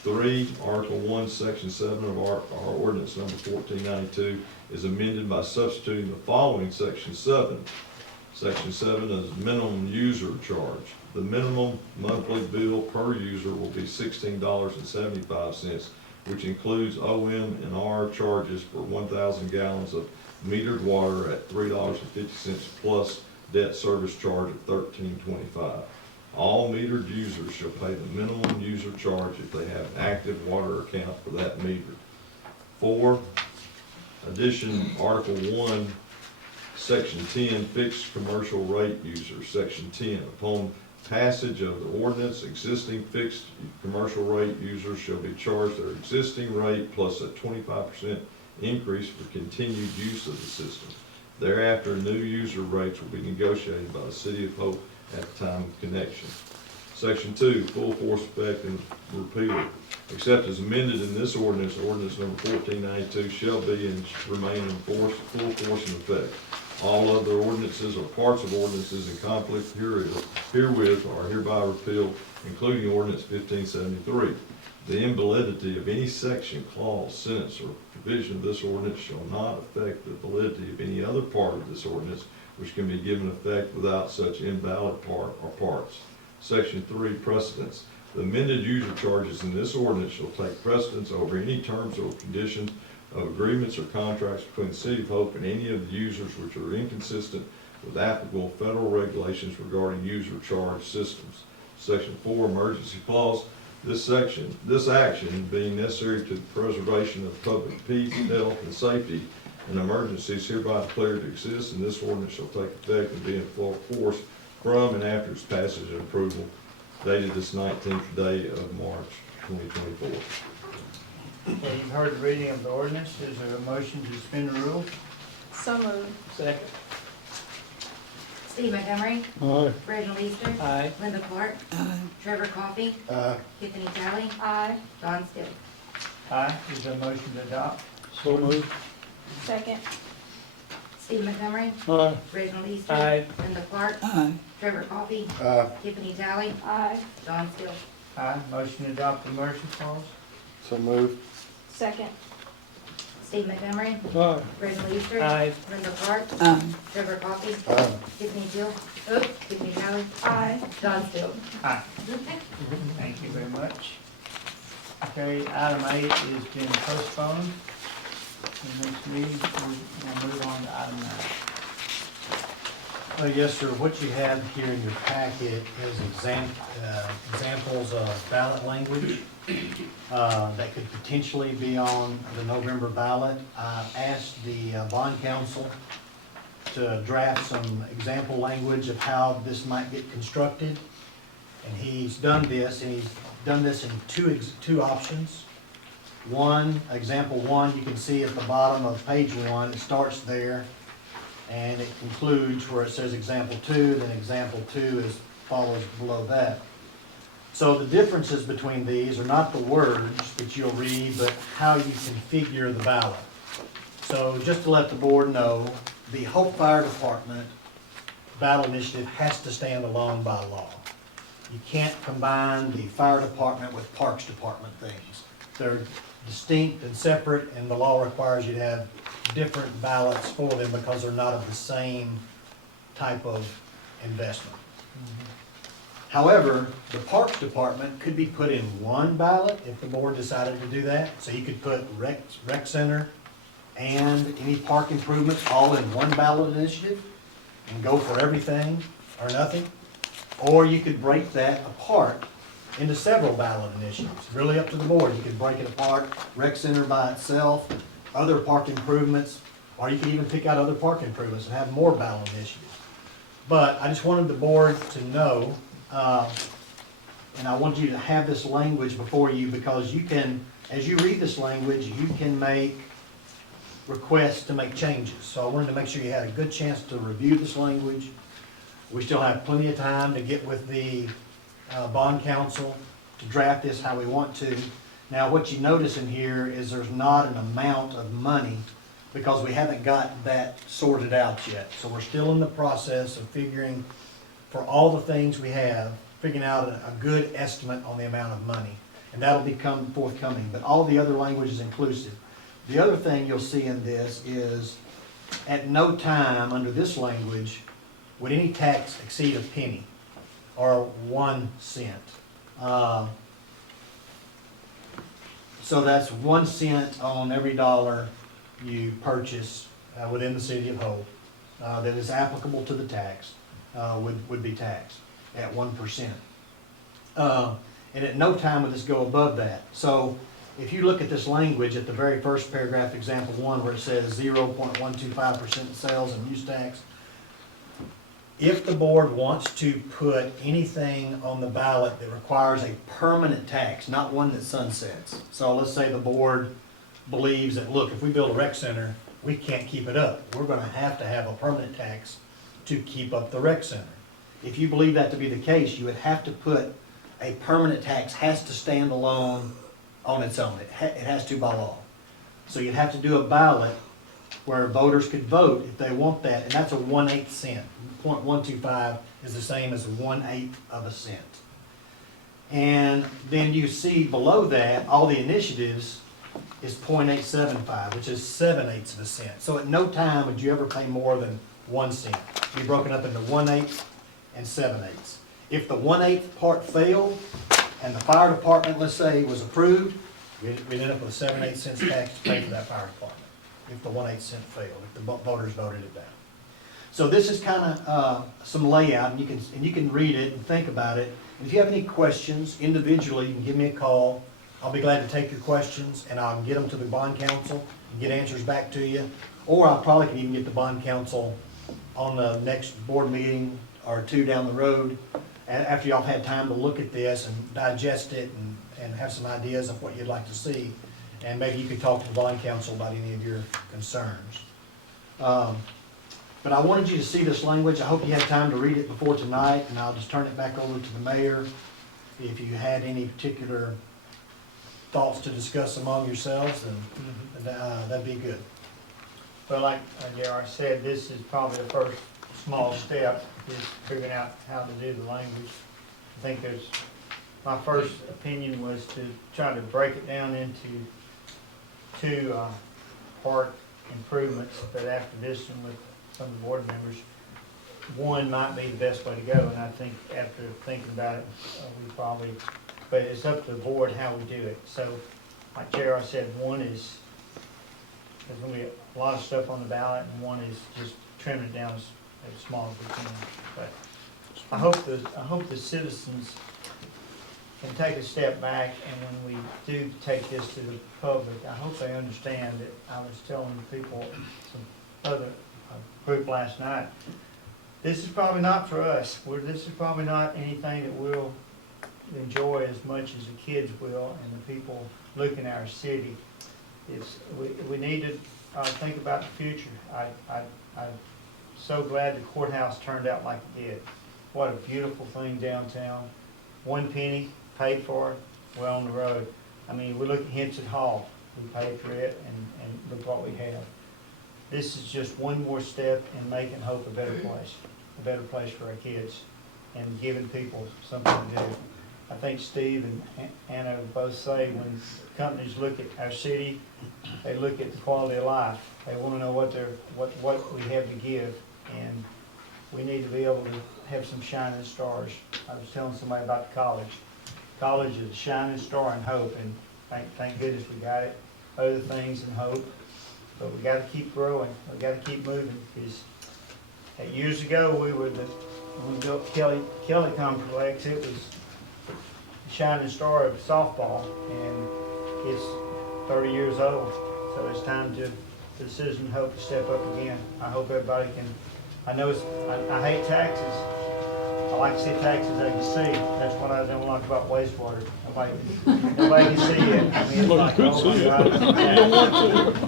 3, Article 1, Section 7 of our ordinance number 1492 is amended by substituting the following Section 7. Section 7 is minimum user charge. The minimum monthly bill per user will be $16.75, which includes OM and R charges for 1,000 gallons of metered water at $3.50 plus debt service charge of $13.25. All metered users shall pay the minimum user charge if they have an active water account for that meter. 4, addition Article 1, Section 10, fixed commercial rate user. Section 10, upon passage of the ordinance, existing fixed commercial rate users shall be charged their existing rate plus a 25% increase for continued use of the system. Thereafter, new user rates will be negotiated by the City of Hope at the time of connection. Section 2, full force effect and repeal. Except as amended in this ordinance, ordinance number 1492 shall be and remain in full force and effect. All other ordinances or parts of ordinances in conflict herewith are hereby repealed, including ordinance 1573. The invalidity of any section, clause, sentence, or provision of this ordinance shall not affect the validity of any other part of this ordinance, which can be given effect without such invalid part or parts. Section 3, precedence. The amended user charges in this ordinance shall take precedence over any terms or conditions of agreements or contracts between the City of Hope and any of the users which are inconsistent with applicable federal regulations regarding user charge systems. Section 4, emergency clause. This action being necessary to the preservation of public peace, health, and safety, an emergency is hereby declared to exist, and this ordinance shall take effect and be in full force from and after its passage and approval, dated this 19th day of March 2024. Okay, you've heard the reading of the ordinance. Is there a motion to suspend the rules? So moved. Second. Steve Montgomery. Aye. Reginald Easter. Aye. Linda Clark. Trevor Coffey. Tiffany Talley. Aye. Don Still. Aye. Is there a motion to adopt? So moved. Second. Steve Montgomery. Aye. Reginald Easter. Aye. Linda Clark. Trevor Coffey. Tiffany Talley. Aye. Don Still. Aye. Motion to adopt the emergency clause? So moved. Second. Steve Montgomery. Aye. Reginald Easter. Aye. Linda Clark. Trevor Coffey. Tiffany Talley. Aye. Don Still. Aye. Thank you very much. Okay, item 8 is being postponed. The next meeting, we'll move on to item 9. Yes, sir. What you have here in your packet is examples of ballot language that could potentially be on the November ballot. I asked the bond council to draft some example language of how this might get constructed. And he's done this, and he's done this in two options. One, example 1, you can see at the bottom of page 1, it starts there, and it concludes where it says example 2, then example 2 follows below that. So the differences between these are not the words that you'll read, but how you configure the ballot. So just to let the board know, the Hope Fire Department ballot initiative has to stand alone by law. You can't combine the fire department with Parks Department things. They're distinct and separate, and the law requires you to have different ballots for them because they're not of the same type of investment. However, the Parks Department could be put in one ballot if the board decided to do that. So you could put rec center and any park improvements all in one ballot initiative and go for everything or nothing. Or you could break that apart into several ballot initiatives. Really up to the board. You could break it apart, rec center by itself, other park improvements, or you could even pick out other park improvements and have more ballot initiatives. But I just wanted the board to know, and I want you to have this language before you, because you can, as you read this language, you can make requests to make changes. So I wanted to make sure you had a good chance to review this language. We still have plenty of time to get with the bond council to draft this how we want to. Now, what you notice in here is there's not an amount of money because we haven't got that sorted out yet. So we're still in the process of figuring, for all the things we have, figuring out a good estimate on the amount of money. And that'll become forthcoming, but all the other language is inclusive. The other thing you'll see in this is, at no time under this language would any tax exceed a penny or 1 cent. So that's 1 cent on every dollar you purchase within the city of Hope that is applicable to the tax would be taxed at 1%. And at no time would this go above that. So if you look at this language at the very first paragraph, example 1, where it says 0.125% sales and use tax, if the board wants to put anything on the ballot that requires a permanent tax, not one that sunsets. So let's say the board believes that, look, if we build a rec center, we can't keep it up. We're gonna have a permanent tax to keep up the rec center. If you believe that to be the case, you would have to put a permanent tax has to stand alone on its own. It has to by law. So you'd have to do a ballot where voters could vote if they want that, and that's a 1/8 cent. 0.125 is the same as 1/8 of a cent. And then you see below that, all the initiatives is 0.875, which is 7/8 of a cent. So at no time would you ever pay more than 1 cent. It'd be broken up into 1/8 and 7/8. If the 1/8 part failed, and the fire department, let's say, was approved, we'd end up with a 7/8 cents tax to pay for that fire department, if the 1/8 cent failed, if the voters voted it down. So this is kind of some layout, and you can read it and think about it. And if you have any questions individually, you can give me a call. I'll be glad to take your questions, and I'll get them to the bond council and get answers back to you. Or I probably can even get the bond council on the next board meeting or 2 down the road, after y'all have had time to look at this and digest it and have some ideas of what you'd like to see. And maybe you could talk to the bond council about any of your concerns. But I wanted you to see this language. I hope you had time to read it before tonight, and I'll just turn it back over to the mayor if you had any particular thoughts to discuss among yourselves, and that'd be good. Well, like J.R. said, this is probably the first small step, is figuring out how to do the language. I think my first opinion was to try to break it down into 2 part improvements, but after this one with some of the board members, 1 might be the best way to go, and I think after thinking about it, we probably, but it's up to the board how we do it. So, like J.R. said, 1 is, there's gonna be a lot of stuff on the ballot, and 1 is just trimming it down as small as we can. But I hope the citizens can take a step back, and when we do take this to the public, I hope they understand that I was telling people, some other group last night, this is probably not for us. This is probably not anything that we'll enjoy as much as the kids will and the people looking at our city. We need to think about the future. I'm so glad the courthouse turned out like it did. What a beautiful thing downtown. 1 penny, paid for it, well on the road. I mean, we look at Henson Hall, we paid for it, and look what we have. This is just one more step in making Hope a better place for our kids, and giving people something to do. I think Steve and Anna both say when companies look at our city, they look at the quality of life. They want to know what we have to give, and we need to be able to have some shining stars. I was telling somebody about the college. College is a shining star in Hope, and thank goodness we got it. Other things in Hope, but we got to keep growing. We got to keep moving, because years ago when we built Kelly Complex, it was the shining star of softball, and it's 30 years old. So it's time to the citizen Hope to step up again. I hope everybody can. I know I hate taxes. I like to see taxes they can see. That's what I don't like about wastewater. Nobody can see it. I mean, it's Well, you like, could oh see my it. God, it's You don't want to.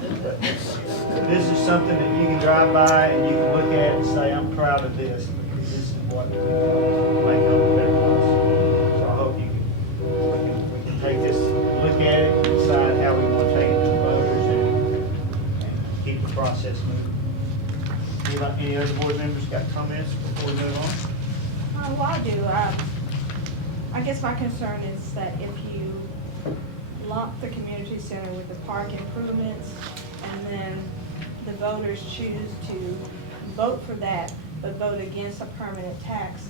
But this is something that you can drive by and you can look at and say, I'm proud of this. This is what we make Hope a better place. So I hope we can take this, look at it, and decide how we want to take it to the voters and keep the Any other board members got comments before we move on? Well, I do. I guess my concern is that if you lump the community center with the park improvements, and then the voters choose to vote for that, but vote against a permanent tax,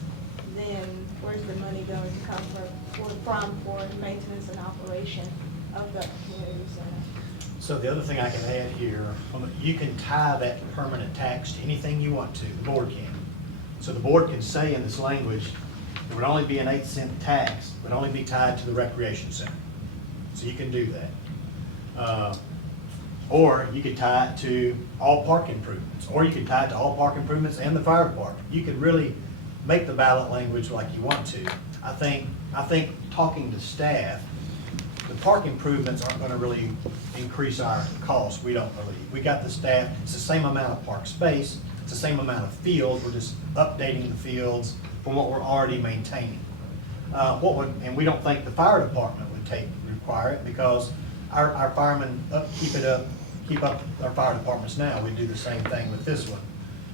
then where's the money going to come for maintenance and operation of the community center? So the other thing I can add here, you can tie that permanent tax to anything you want to, the board can. So the board can say in this language, it would only be an 8-cent tax, would only be tied to the recreation center. So you can do that. Or you could tie it to all park improvements, or you could tie it to all park improvements and the fire department. You could really make the ballot language like you want to. I think talking to staff, the park improvements aren't gonna really increase our costs, we don't believe. We got the staff, it's the same amount of park space, it's the same amount of field, we're just updating the fields from what we're already maintaining. And we don't think the fire department would require it, because our firemen keep up our fire departments now. We do the same thing with this one.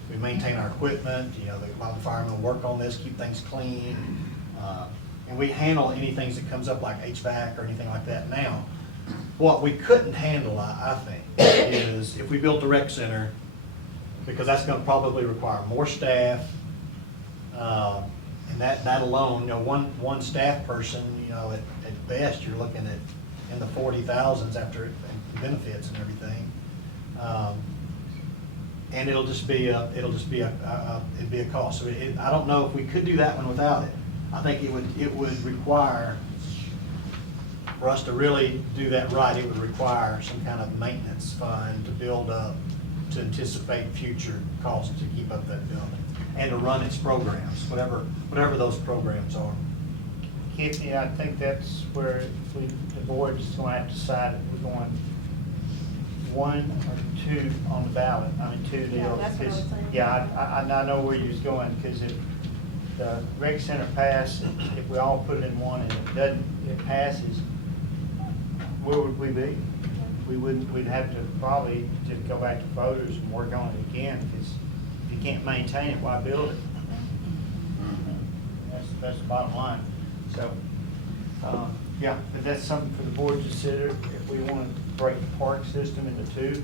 We maintain our equipment, a lot of the firemen work on this, keep things clean. And we handle anything that comes up like HVAC or anything like that now. What we couldn't handle, I think, is if we built a rec center, because that's gonna probably require more staff. And that alone, one staff person, at best, you're looking at in the 40,000s after benefits and everything. And it'll be a cost. So I don't know if we could do that one without it. I think it would require, for us to really do that right, it would require some kind of maintenance fund to build up to anticipate future costs to keep up that building and to run its programs, whatever those programs are. Yeah, I think that's where the board's gonna have to decide if we're going 1 or 2 on the ballot. I mean, 2 deals. Yeah, that's what I was saying. Yeah, I know where you're going, because if the rec center passes, if we all put it in one and it passes, where would we be? We'd have to probably just go back to voters and work on it again, because if you can't maintain it, why build it? That's the bottom line. So, yeah, but that's something for the board to consider, if we want to break the park system into 2,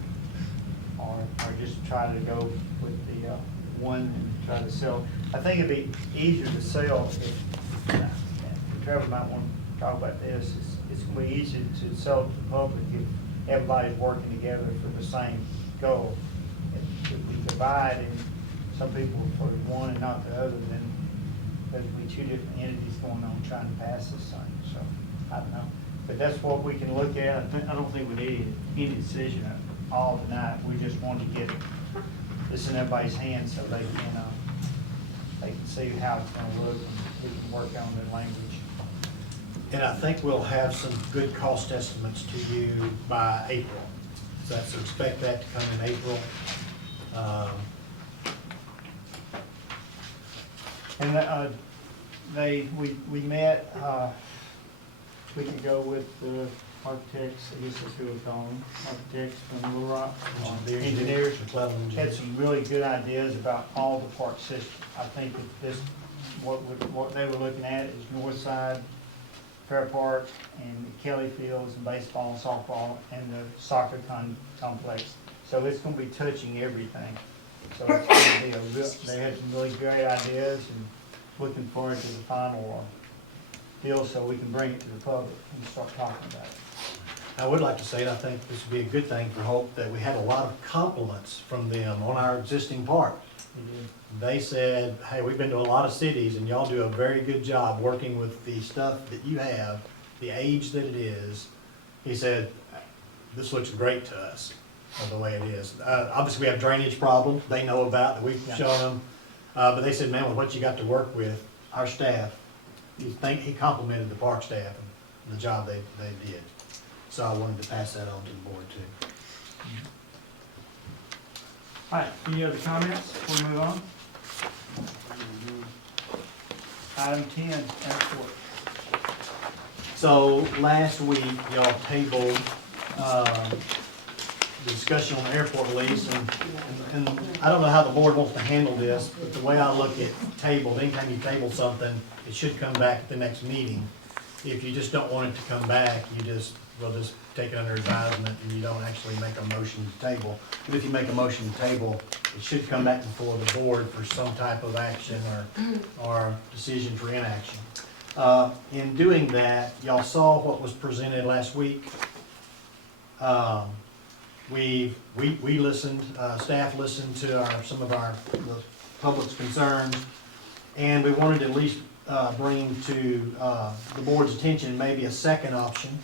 or just try to go with the one and try to sell. I think it'd be easier to sell if, Trevor might want to talk about this, it's going to be easier to sell to the public if everybody's working together for the same goal. If we divide and some people are for one and not the other, then there's going to be 2 different entities going on trying to pass this thing. So, I don't know. But that's what we can look at. I don't think we need any decision all tonight. We just want to get this in everybody's hands so they can see how it's going to look, and we can work on the language. And I think we'll have some good cost estimates to you by April. So expect that to come in April. And we met, we could go with the architects, I guess that's who we call them, architects from Little Rock. Engineers had some really good ideas about all the park systems. I think that what they were looking at is north side, Fair Park, and the Kelly Fields, and baseball and softball, and the soccer complex. So it's gonna be touching everything. So it's gonna be they had some really great ideas, and looking forward to the final deal so we can bring it to the public and start talking about it. I would like to say, and I think this would be a good thing for Hope, that we had a lot of compliments from them on our existing park. They said, hey, we've been to a lot of cities and y'all do a very good job working with the stuff that you have, the age that it is. He said, this looks great to us, the way it is. Obviously, we have drainage problems they know about that we've shown them. But they said, man, with what you got to work with, our staff, he complimented the park staff and the job they did. So I wanted to pass that on to the board too. All right, any other comments before we move on? Item 10, airport. So last week, y'all tabled the discussion on the airport lease, and I don't know how the board wants to handle this, but the way I look at table, anytime you table something, it should come back at the next meeting. If you just don't want it to come back, we'll just take it under advisement, and you don't actually make a motion to table. But if you make a motion to table, it should come back before the board for some type of action or decision for inaction. In doing that, y'all saw what was presented last week. We listened, staff listened to some of the public's concerns, and we wanted to at least bring to the board's attention maybe a second option,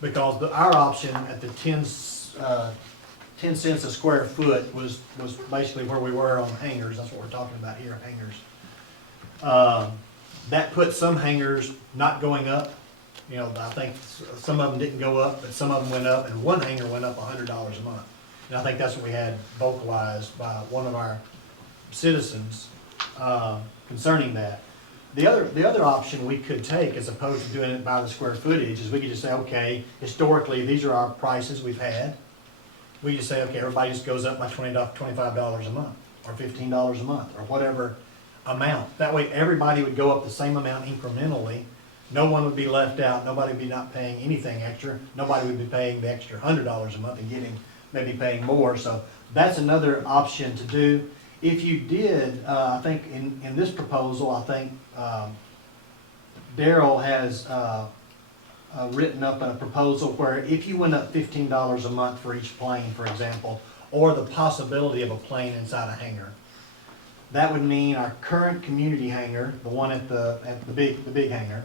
because our option at the 10 cents a square foot was basically where we were on hangars. That's what we're talking about here, hangars. That put some hangars not going up. You know, I think some of them didn't go up, but some of them went up, and one hanger went up $100 a month. And I think that's what we had vocalized by one of our citizens concerning that. The other option we could take, as opposed to doing it by the square footage, is we could just say, okay, historically, these are our prices we've had. We just say, okay, everybody just goes up by $25 a month, or $15 a month, or whatever amount. That way, everybody would go up the same amount incrementally. No one would be left out. Nobody would be not paying anything extra. Nobody would be paying the extra $100 a month and maybe paying more. So that's another option to do. If you did, I think in this proposal, I think Daryl has written up a proposal where if you went up $15 a month for each plane, for example, or the possibility of a plane inside a hangar, that would mean our current community hangar, the one at the big hangar,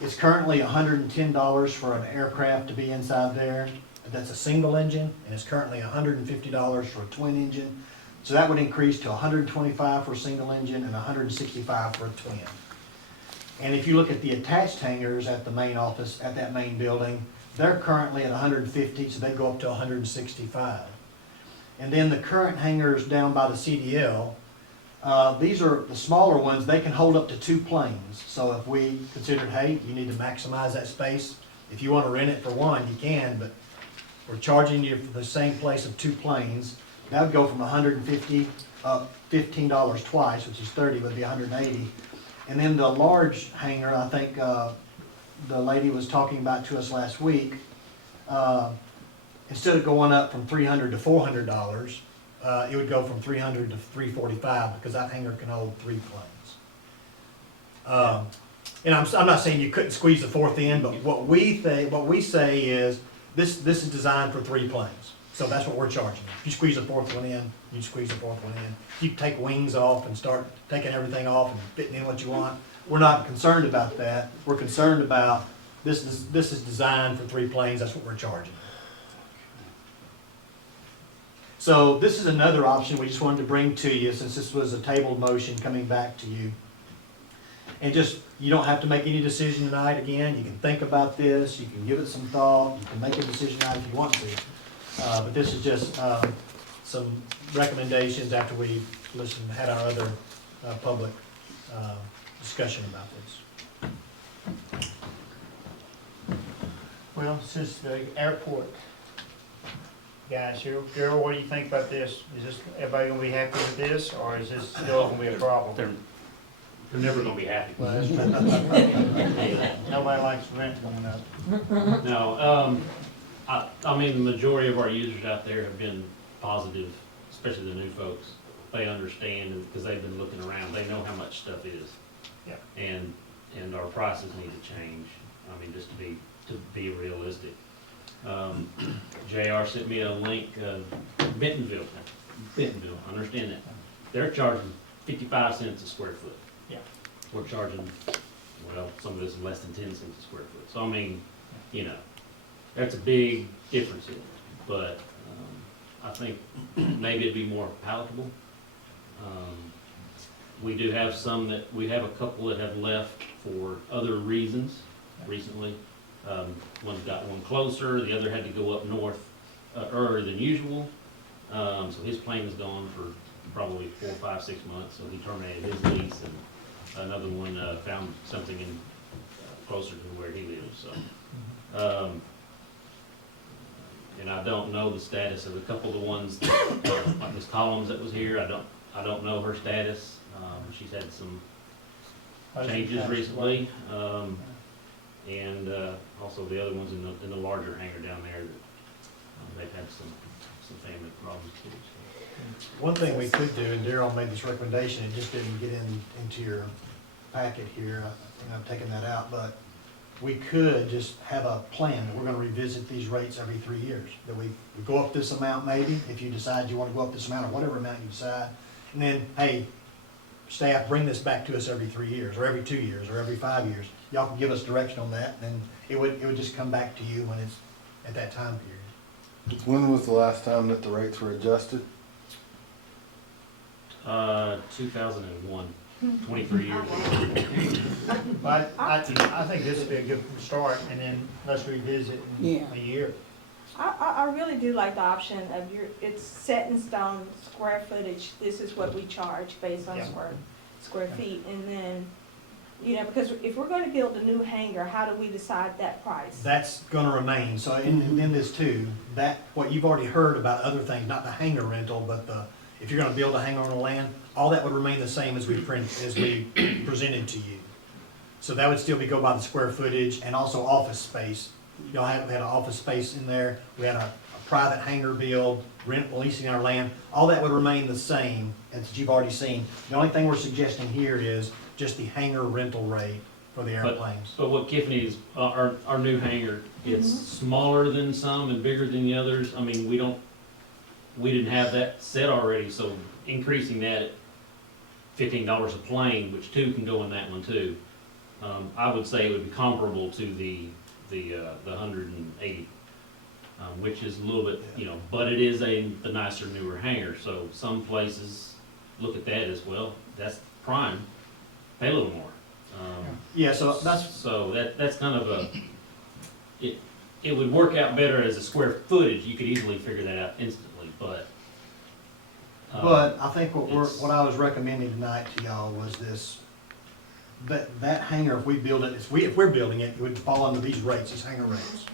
is currently $110 for an aircraft to be inside there. That's a single engine, and it's currently $150 for a twin engine. So that would increase to $125 for a single engine and $165 for a twin. And if you look at the attached hangars at the main office, at that main building, they're currently at $150, so they go up to $165. And then the current hangars down by the CDL, these are the smaller ones. They can hold up to 2 planes. So if we considered, hey, you need to maximize that space, if you want to rent it for one, you can, but we're charging you for the same place of 2 planes. That would go from $150 up $15 twice, which is 30, would be 180. And then the large hangar, I think the lady was talking about to us last week, instead of going up from $300 to $400, it would go from $300 to $345, because that hangar can hold 3 planes. And I'm not saying you couldn't squeeze the 4th in, but what we say is this is designed for 3 planes. So that's what we're charging. If you squeeze the 4th one in, you squeeze the 4th one in. If you take wings off and start taking everything off and fitting in what you want, we're not concerned about that. We're concerned about this is designed for 3 planes. That's what we're charging. So this is another option we just wanted to bring to you, since this was a tabled motion coming back to you. And just, you don't have to make any decision tonight. Again, you can think about this, you can give it some thought, you can make a decision tonight if you want to. But this is just some recommendations after we had our other public discussion about this. Well, since the airport guys here, Gerald, what do you think about this? Is this, everybody gonna be happy with this, or is this still gonna be a problem? They're never gonna be happy. Well, that's true. Nobody likes rent going up. No, I mean, the majority of our users out there have been positive, especially the new folks. They understand, because they've been looking around, they know how much stuff is. Yeah. And our prices need to change, I mean, just to be realistic. J.R. sent me a link of Bentonville, I understand that. They're charging 55 cents a square foot. Yeah. We're charging, well, some of this is less than 10 cents a square foot. So I mean, you know, that's a big difference in it, but I think maybe it'd be more palatable. We do have we have a couple that have left for other reasons recently. One's got one closer, the other had to go up north earlier than usual. So his plane is gone for probably 4, 5, 6 months, so he terminated his lease, and another one found something in closer to where he lives, so. And I don't know the status of a couple of the ones, like Ms. Collins that was here, I don't know her status. She's had some changes recently. And also the other ones in the larger hangar down there, they've had some family problems too. So. One thing we could do, and Darryl made this recommendation, it just didn't get into your packet here, I'm taking that out, but we could just have a plan that we're gonna revisit these rates every 3 years. That we go up this amount maybe, if you decide you wanna go up this amount, or whatever amount you decide. And then, hey, staff, bring this back to us every 3 years, or every 2 years, or every 5 years. Y'all can give us direction on that, and it would just come back to you when it's at that time period. When was the last time that the rates were adjusted? 2001, 23 years ago. But I think this would be a good start, and then let's revisit in a year. I really do like the option of it's set in stone, square footage, this is what we charge based on Yeah. square feet, and then, because if we're gonna build a new hangar, how do we decide that price? That's gonna remain, so in this too, that, what you've already heard about other things, not the hangar rental, but if you're gonna build a hangar on the land, all that would remain the same as we presented to you. So that would still go by the square footage and also office space. We had an office space in there, we had a private hangar build, leasing our land, all that would remain the same as you've already seen. The only thing we're suggesting here is just the hangar rental rate for the airplanes. But what Tiffany's, our new hangar, it's smaller than some and bigger than the others. I mean, we didn't have that set already, so increasing that at $15 a plane, which two can go in that one too. I would say it would be comparable to the 180, which is a little bit, but it is the nicer, newer hangar. So some places look at that as well. That's prime, pay a little more. Yeah, so that's, that's kind of it would work out better as a square footage. You could easily figure that out instantly, but. but I think what I was recommending tonight to y'all was this, that hangar, if we build it, if we're building it, it would fall under these rates, these hangar rates.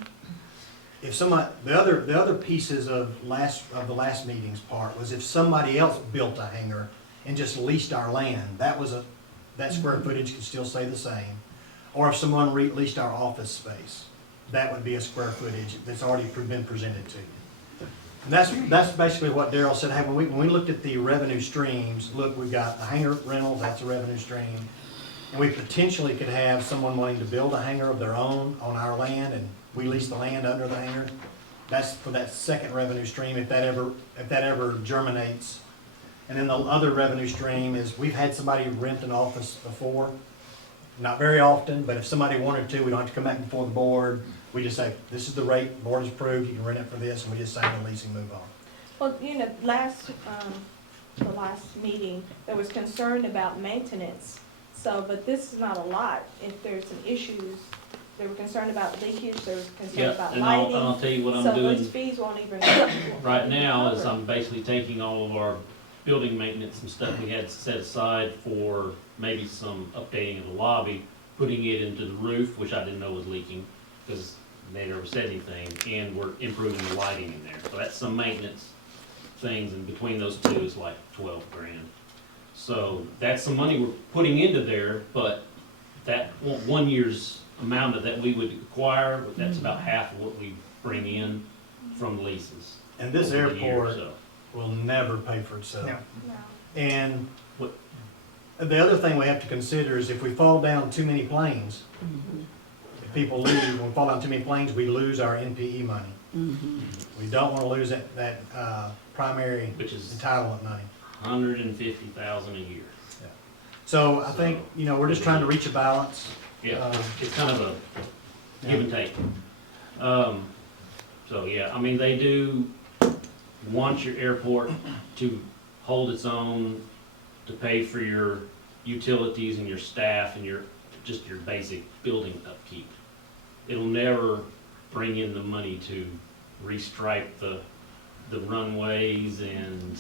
If the other pieces of the last meeting's part was if somebody else built a hangar and just leased our land, that square footage could still stay the same. Or if someone leased our office space, that would be a square footage that's already been presented to you. And that's basically what Darryl said. Hey, when we looked at the revenue streams, look, we've got the hangar rentals, that's a revenue stream. And we potentially could have someone wanting to build a hangar of their own on our land, and we lease the land under the hangar. That's for that second revenue stream, if that ever germinates. And then the other revenue stream is, we've had somebody rent an office before, not very often, but if somebody wanted to, we don't have to come back before the board. We just say, this is the rate, the board has approved, you can rent it for this, and we just sign the lease and move on. Well, the last meeting, there was concern about maintenance, but this is not a lot. If there's some issues, they were concerned about leakage, they were concerned about And lighting. I'll tell you what I'm So doing those fees won't even. right now is I'm basically taking all of our building maintenance and stuff we had set aside for maybe some updating of the lobby, putting it into the roof, which I didn't know was leaking, because they never said anything, and we're improving the lighting in there. So that's some maintenance things, and between those two is like 12 grand. So that's some money we're putting into there, but that 1 year's amount of that we would acquire, that's about half of what we bring in from leases. And this over the year, airport so. will never pay for itself. No. No. And the other thing we have to consider is if we fall down too many planes, if people leave, when we fall down too many planes, we lose our NPE money. We don't want to lose that primary Which is entitlement money. $150,000 a year. So I think, we're just trying to reach a balance. Yeah, it's kind of a give and take. So yeah, I mean, they do want your airport to hold its own, to pay for your utilities and your staff and just your basic building upkeep. It'll never bring in the money to restripe the runways and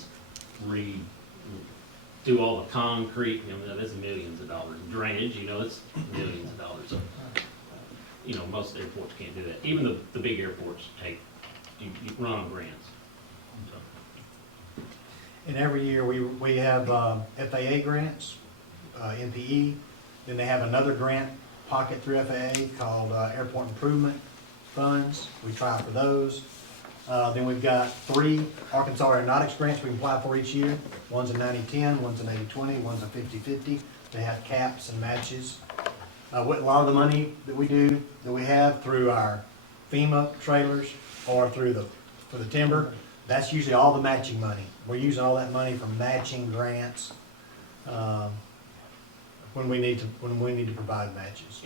do all the concrete. That's millions of dollars. Drainage, it's millions of dollars. So, most airports can't do that. Even the big airports take you run on grants. So, And every year, we have FAA grants, NPE, then they have another grant pocket through FAA called Airport Improvement Funds. We try for those. Then we've got 3 Arkansas Aeronautics grants we can apply for each year. One's a 90-10, one's an 80-20, one's a 50-50. They have caps and matches. A lot of the money that we have through our FEMA trailers or for the timber, that's usually all the matching money. We're using all that money for matching grants, when we need to provide matches.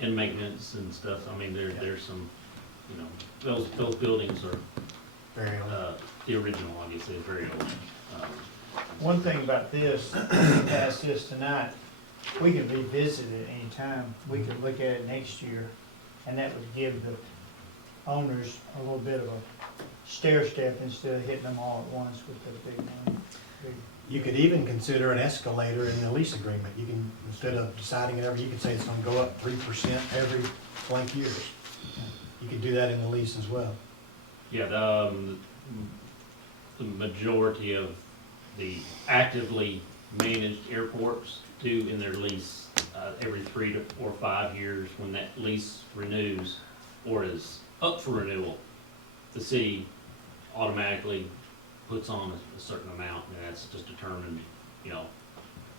and maintenance and stuff, I mean, there's some, you know, those buildings are, Very old. the original, obviously, is very old. One thing about this, if we pass this tonight, we can revisit it anytime. We could look at it next year, and that would give the owners a little bit of a stair step instead of hitting them all at once with the big money. You could even consider an escalator in the lease agreement. You can, instead of deciding it every, you could say it's gonna go up 3% every blank years. You could do that in the lease as well. Yeah, the majority of the actively managed airports do in their lease, every 3 or 5 years, when that lease renews or is up for renewal, the city automatically puts on a certain amount, and that's just determined, you know,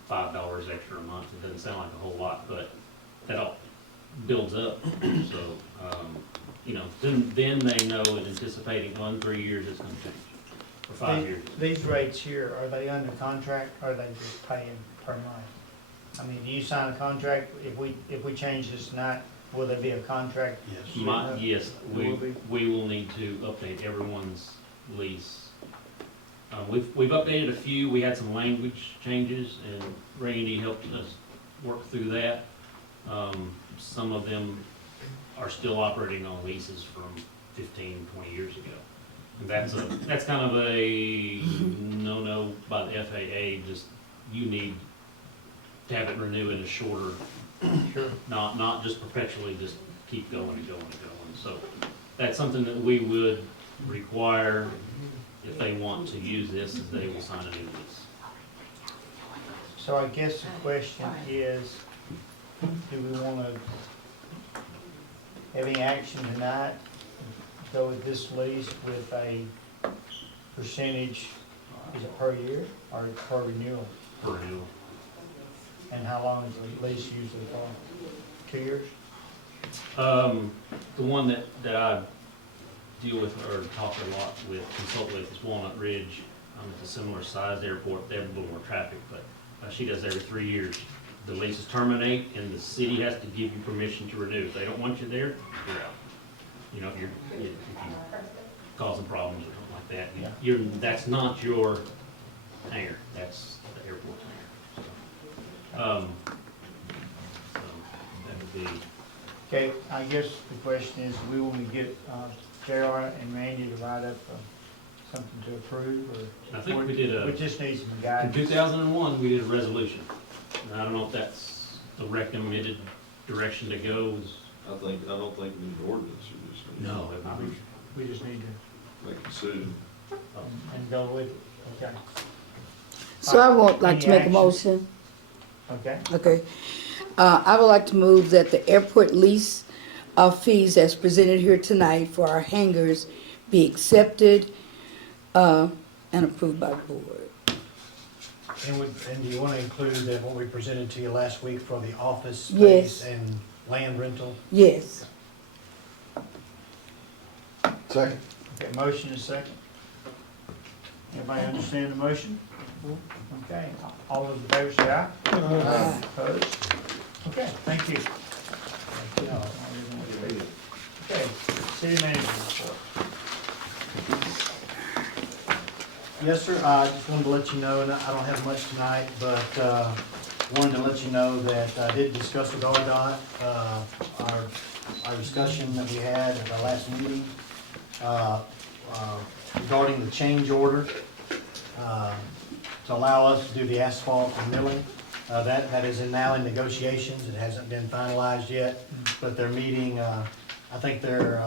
$5 extra a month. It doesn't sound like a whole lot, but that all builds up. So, you know, then they know and anticipating, in 3 years it's gonna change, or 5 years. These rates here, are they under contract, or are they just paying per month? I mean, do you sign a contract, if we change this tonight, will there be a contract? Yes. Yes, There will be. we will need to update everyone's lease. We've updated a few, we had some language changes, and Randy helped us work through that. Some of them are still operating on leases from 15, 20 years ago. And that's kind of a no-no by the FAA, just you need to have it renew in a shorter, not just perpetually just keep going and going and going. So that's something that we would require if they want to use this, is they will sign a new lease. So I guess the question is, do we wanna have any action tonight, go with this lease with a percentage, is it per year or per renewal? Per renewal. And how long is the lease usually for? 2 years? The one that I deal with or talk a lot with, consult with, is Walnut Ridge. It's a similar sized airport. They have a little more traffic, but she does every 3 years. The leases terminate, and the city has to give you permission to renew. If they don't want you there, you're out. You know, if you causing problems or something like that, that's not your hangar. That's the airport's hangar. So that would be. Okay, I guess the question is, we want to get J.R. and Randy to write up something to approve, or? I think we did We just need some in guidance. 2001, we did a resolution. And I don't know if that's the recommended direction to go. I don't think we need ordinance, we just need No. We just need to, make a decision. and go with it, okay? So I would like to Any make a action? motion. Okay, Okay. I would like to move that the airport lease fees as presented here tonight for our hangars be accepted and approved by the board. And do you want to include that what we presented to you last week for the office Yes. space and land rental? Yes. Second. okay, motion is second. Everybody understand the motion? Okay, all those in favor say aye. Aye. Opposed? Okay, thank you. Okay, city manager report. Yes, sir. I just wanted to let you know, and I don't have much tonight, but wanted to let you know that I did discuss with RDOT, our discussion that we had at our last meeting regarding the change order to allow us to do the asphalt and milling. That is now in negotiations. It hasn't been finalized yet, but they're meeting, I think they're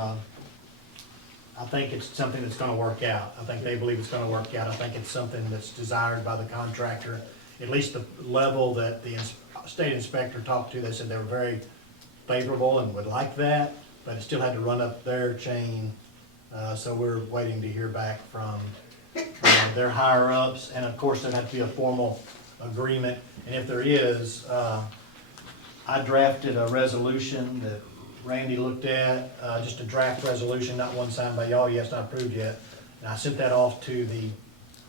I think it's something that's gonna work out. I think they believe it's gonna work out. I think it's something that's desired by the contractor. At least the level that the state inspector talked to, they said they were very favorable and would like that, but it still had to run up their chain. So we're waiting to hear back from their higher ups, and of course, there'd have to be a formal agreement. And if there is, I drafted a resolution that Randy looked at, just a draft resolution, not one signed by y'all, yes, not approved yet. And I sent that off to the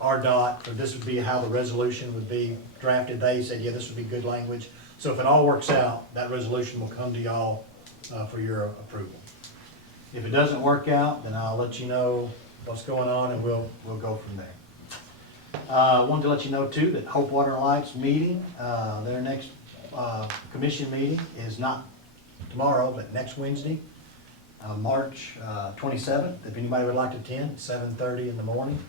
RDOT, for this would be how the resolution would be drafted. They said, yeah, this would be good language. So if it all works out, that resolution will come to y'all for your approval. If it doesn't work out, then I'll let you know what's going on, and we'll go from there. I wanted to let you know too that Hope Water and Light's meeting, their next commission meeting is not tomorrow, but next Wednesday, March 27th. If anybody would like to attend, 7:30 in the morning.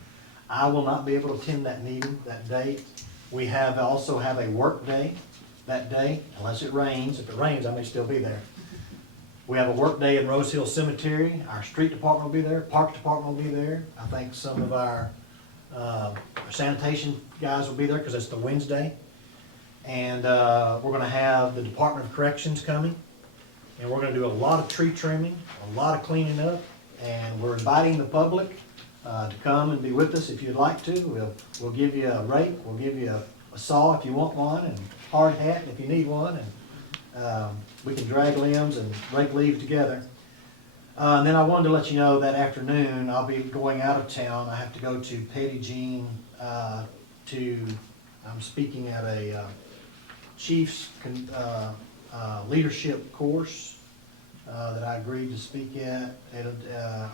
I will not be able to attend that meeting that date. We also have a work day that day, unless it rains. If it rains, I may still be there. We have a work day in Rose Hill Cemetery. Our street department will be there, parks department will be there. I think some of our sanitation guys will be there because it's the Wednesday. And we're gonna have the Department of Corrections coming. And we're gonna do a lot of tree trimming, a lot of cleaning up. And we're inviting the public to come and be with us if you'd like to. We'll give you a rake, we'll give you a saw if you want one, and hard hat if you need one. And we can drag limbs and rake leaves together. And then I wanted to let you know that afternoon I'll be going out of town. I have to go to Petty Jean I'm speaking at a Chiefs leadership course that I agreed to speak at.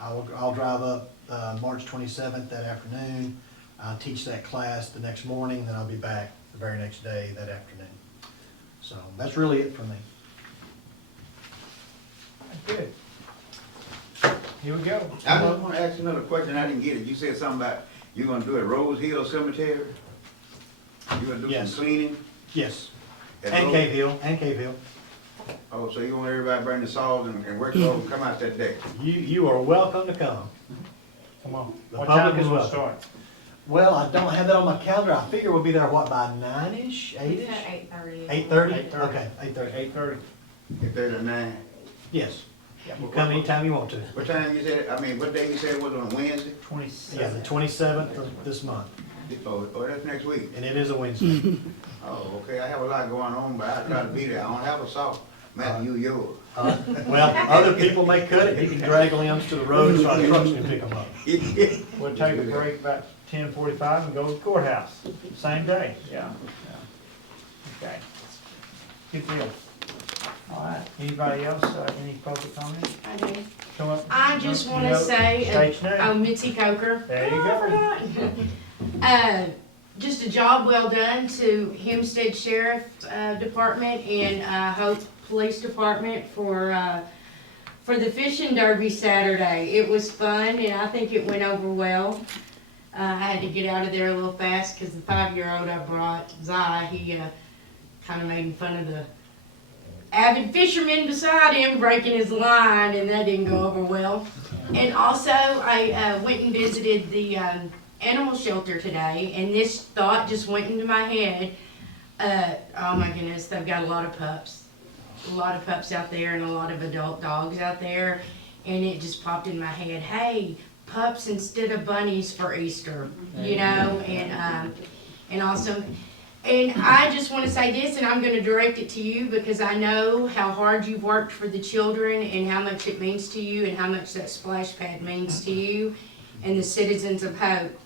I'll drive up March 27th that afternoon. I'll teach that class the next morning, then I'll be back the very next day that afternoon. So that's really it for me. Good. Here we go. I just want to ask you another question. I didn't get it. You said something about you're gonna do it at Rose Hill Cemetery? You're gonna do Yes. some cleaning? Yes, at and Rose- Cave Hill. Oh, so you want everybody to bring the saws and work it over and come out that day? You are welcome to come. Come on. The What public time is will it welcome. start? Well, I don't have that on my calendar. I figure we'll be there, what, by 9-ish, 8-ish? 8:30. 8:30? 8:30. Okay, 8:30. 8:30. If there's a 9. Yes, Yeah. you come anytime you want to. What time you said, what day you said it was on Wednesday? 27. Yeah, the 27th of this month, Oh, that's next week. and it is a Wednesday. Oh, okay, I have a lot going on, but I try to be there. I don't have a saw. Matthew, yours. Well, other people may cut it. You can drag limbs to the road so our trucks can pick them up. We'll take a break about 10:45 and go to the courthouse, same day, yeah. Okay. Good deal. All right, anybody else, any public comments? I do. Come up. I just want to No, say, State's name. Mitzi Coker. There you go. Just a job well done to Hempstead Sheriff Department and Hope Police Department for the fishing derby Saturday. It was fun and I think it went over well. I had to get out of there a little fast because the 5-year-old I brought, Zai, he kind of made fun of the avid fisherman beside him breaking his line, and that didn't go over well. And also, I went and visited the animal shelter today, and this thought just went into my head. Oh my goodness, they've got a lot of pups. A lot of pups out there and a lot of adult dogs out there. And it just popped in my head, hey, pups instead of bunnies for Easter, you know, and also, and I just want to say this, and I'm going to direct it to you because I know how hard you've worked for the children and how much it means to you and how much that splash pad means to you and the citizens of Hope.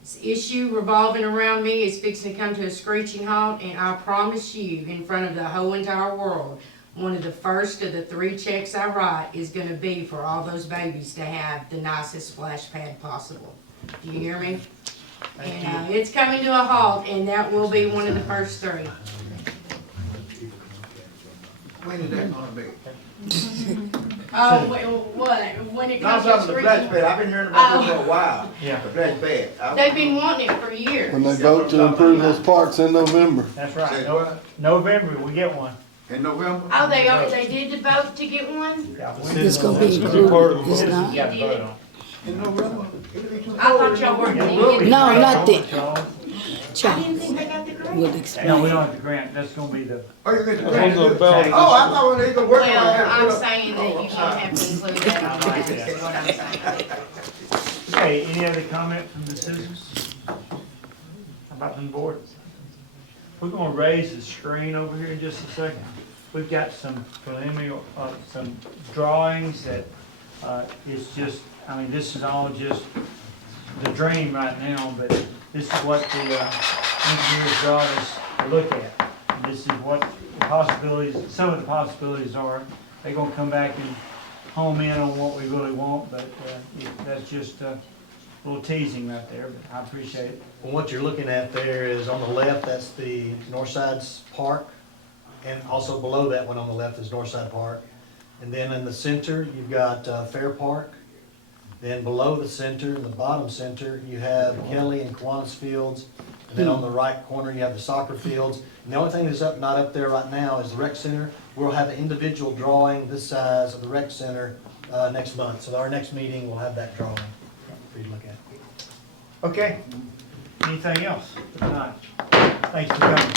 This issue revolving around me is fixing to come to a screeching halt, and I promise you, in front of the whole entire world, one of the first of the 3 checks I write is going to be for all those babies to have the nicest splash pad possible. Do you hear me? And it's coming to a halt, and that will be one of the first 3. When is that gonna be? Oh, what? When it No, I'm comes to talking the flash screeching? pad. I've been hearing about this for a while. Yeah. The flash pad. They've been wanting it for years. When they vote to improve those parks in November. That's right. Say what? November, we get one. In November? Oh, they did the vote to get one? It's gonna be It's gonna be part of included, it's it. not? You did. In November? It'll be too I cold. thought y'all weren't Yeah, gonna get it. No, not the, Charles? I Charles didn't think they got the grant. will No, we explain. don't have the grant, that's gonna be the, Oh, you get the It's on grant? the ballot. Oh, I thought when they gonna work on it. Well, I'm put up- saying that you don't have to include that on the list, is what I'm saying. okay, any other comment from the citizens? How about from the board? We're gonna raise the screen over here in just a second. We've got some preliminary, some drawings that, it's just, I mean, this is all just the dream right now, but this is what the, engineers brought us to look at. And this is what the possibilities, some of the possibilities are. They're gonna come back and home in on what we really want, but, that's just, a little teasing right there, but I appreciate it. Well, what you're looking at there is on the left, that's the Northside's Park. And also below that one on the left is Northside Park. And then in the center, you've got Fair Park. Then below the center, in the bottom center, you have Kelly and Kiwanis Fields. And then on the right corner, you have the soccer fields. And the only thing that's not up there right now is the rec center. We'll have an individual drawing this size of the rec center next month. So our next meeting, we'll have that drawing for you to look at. Okay, anything else tonight? Thanks for coming.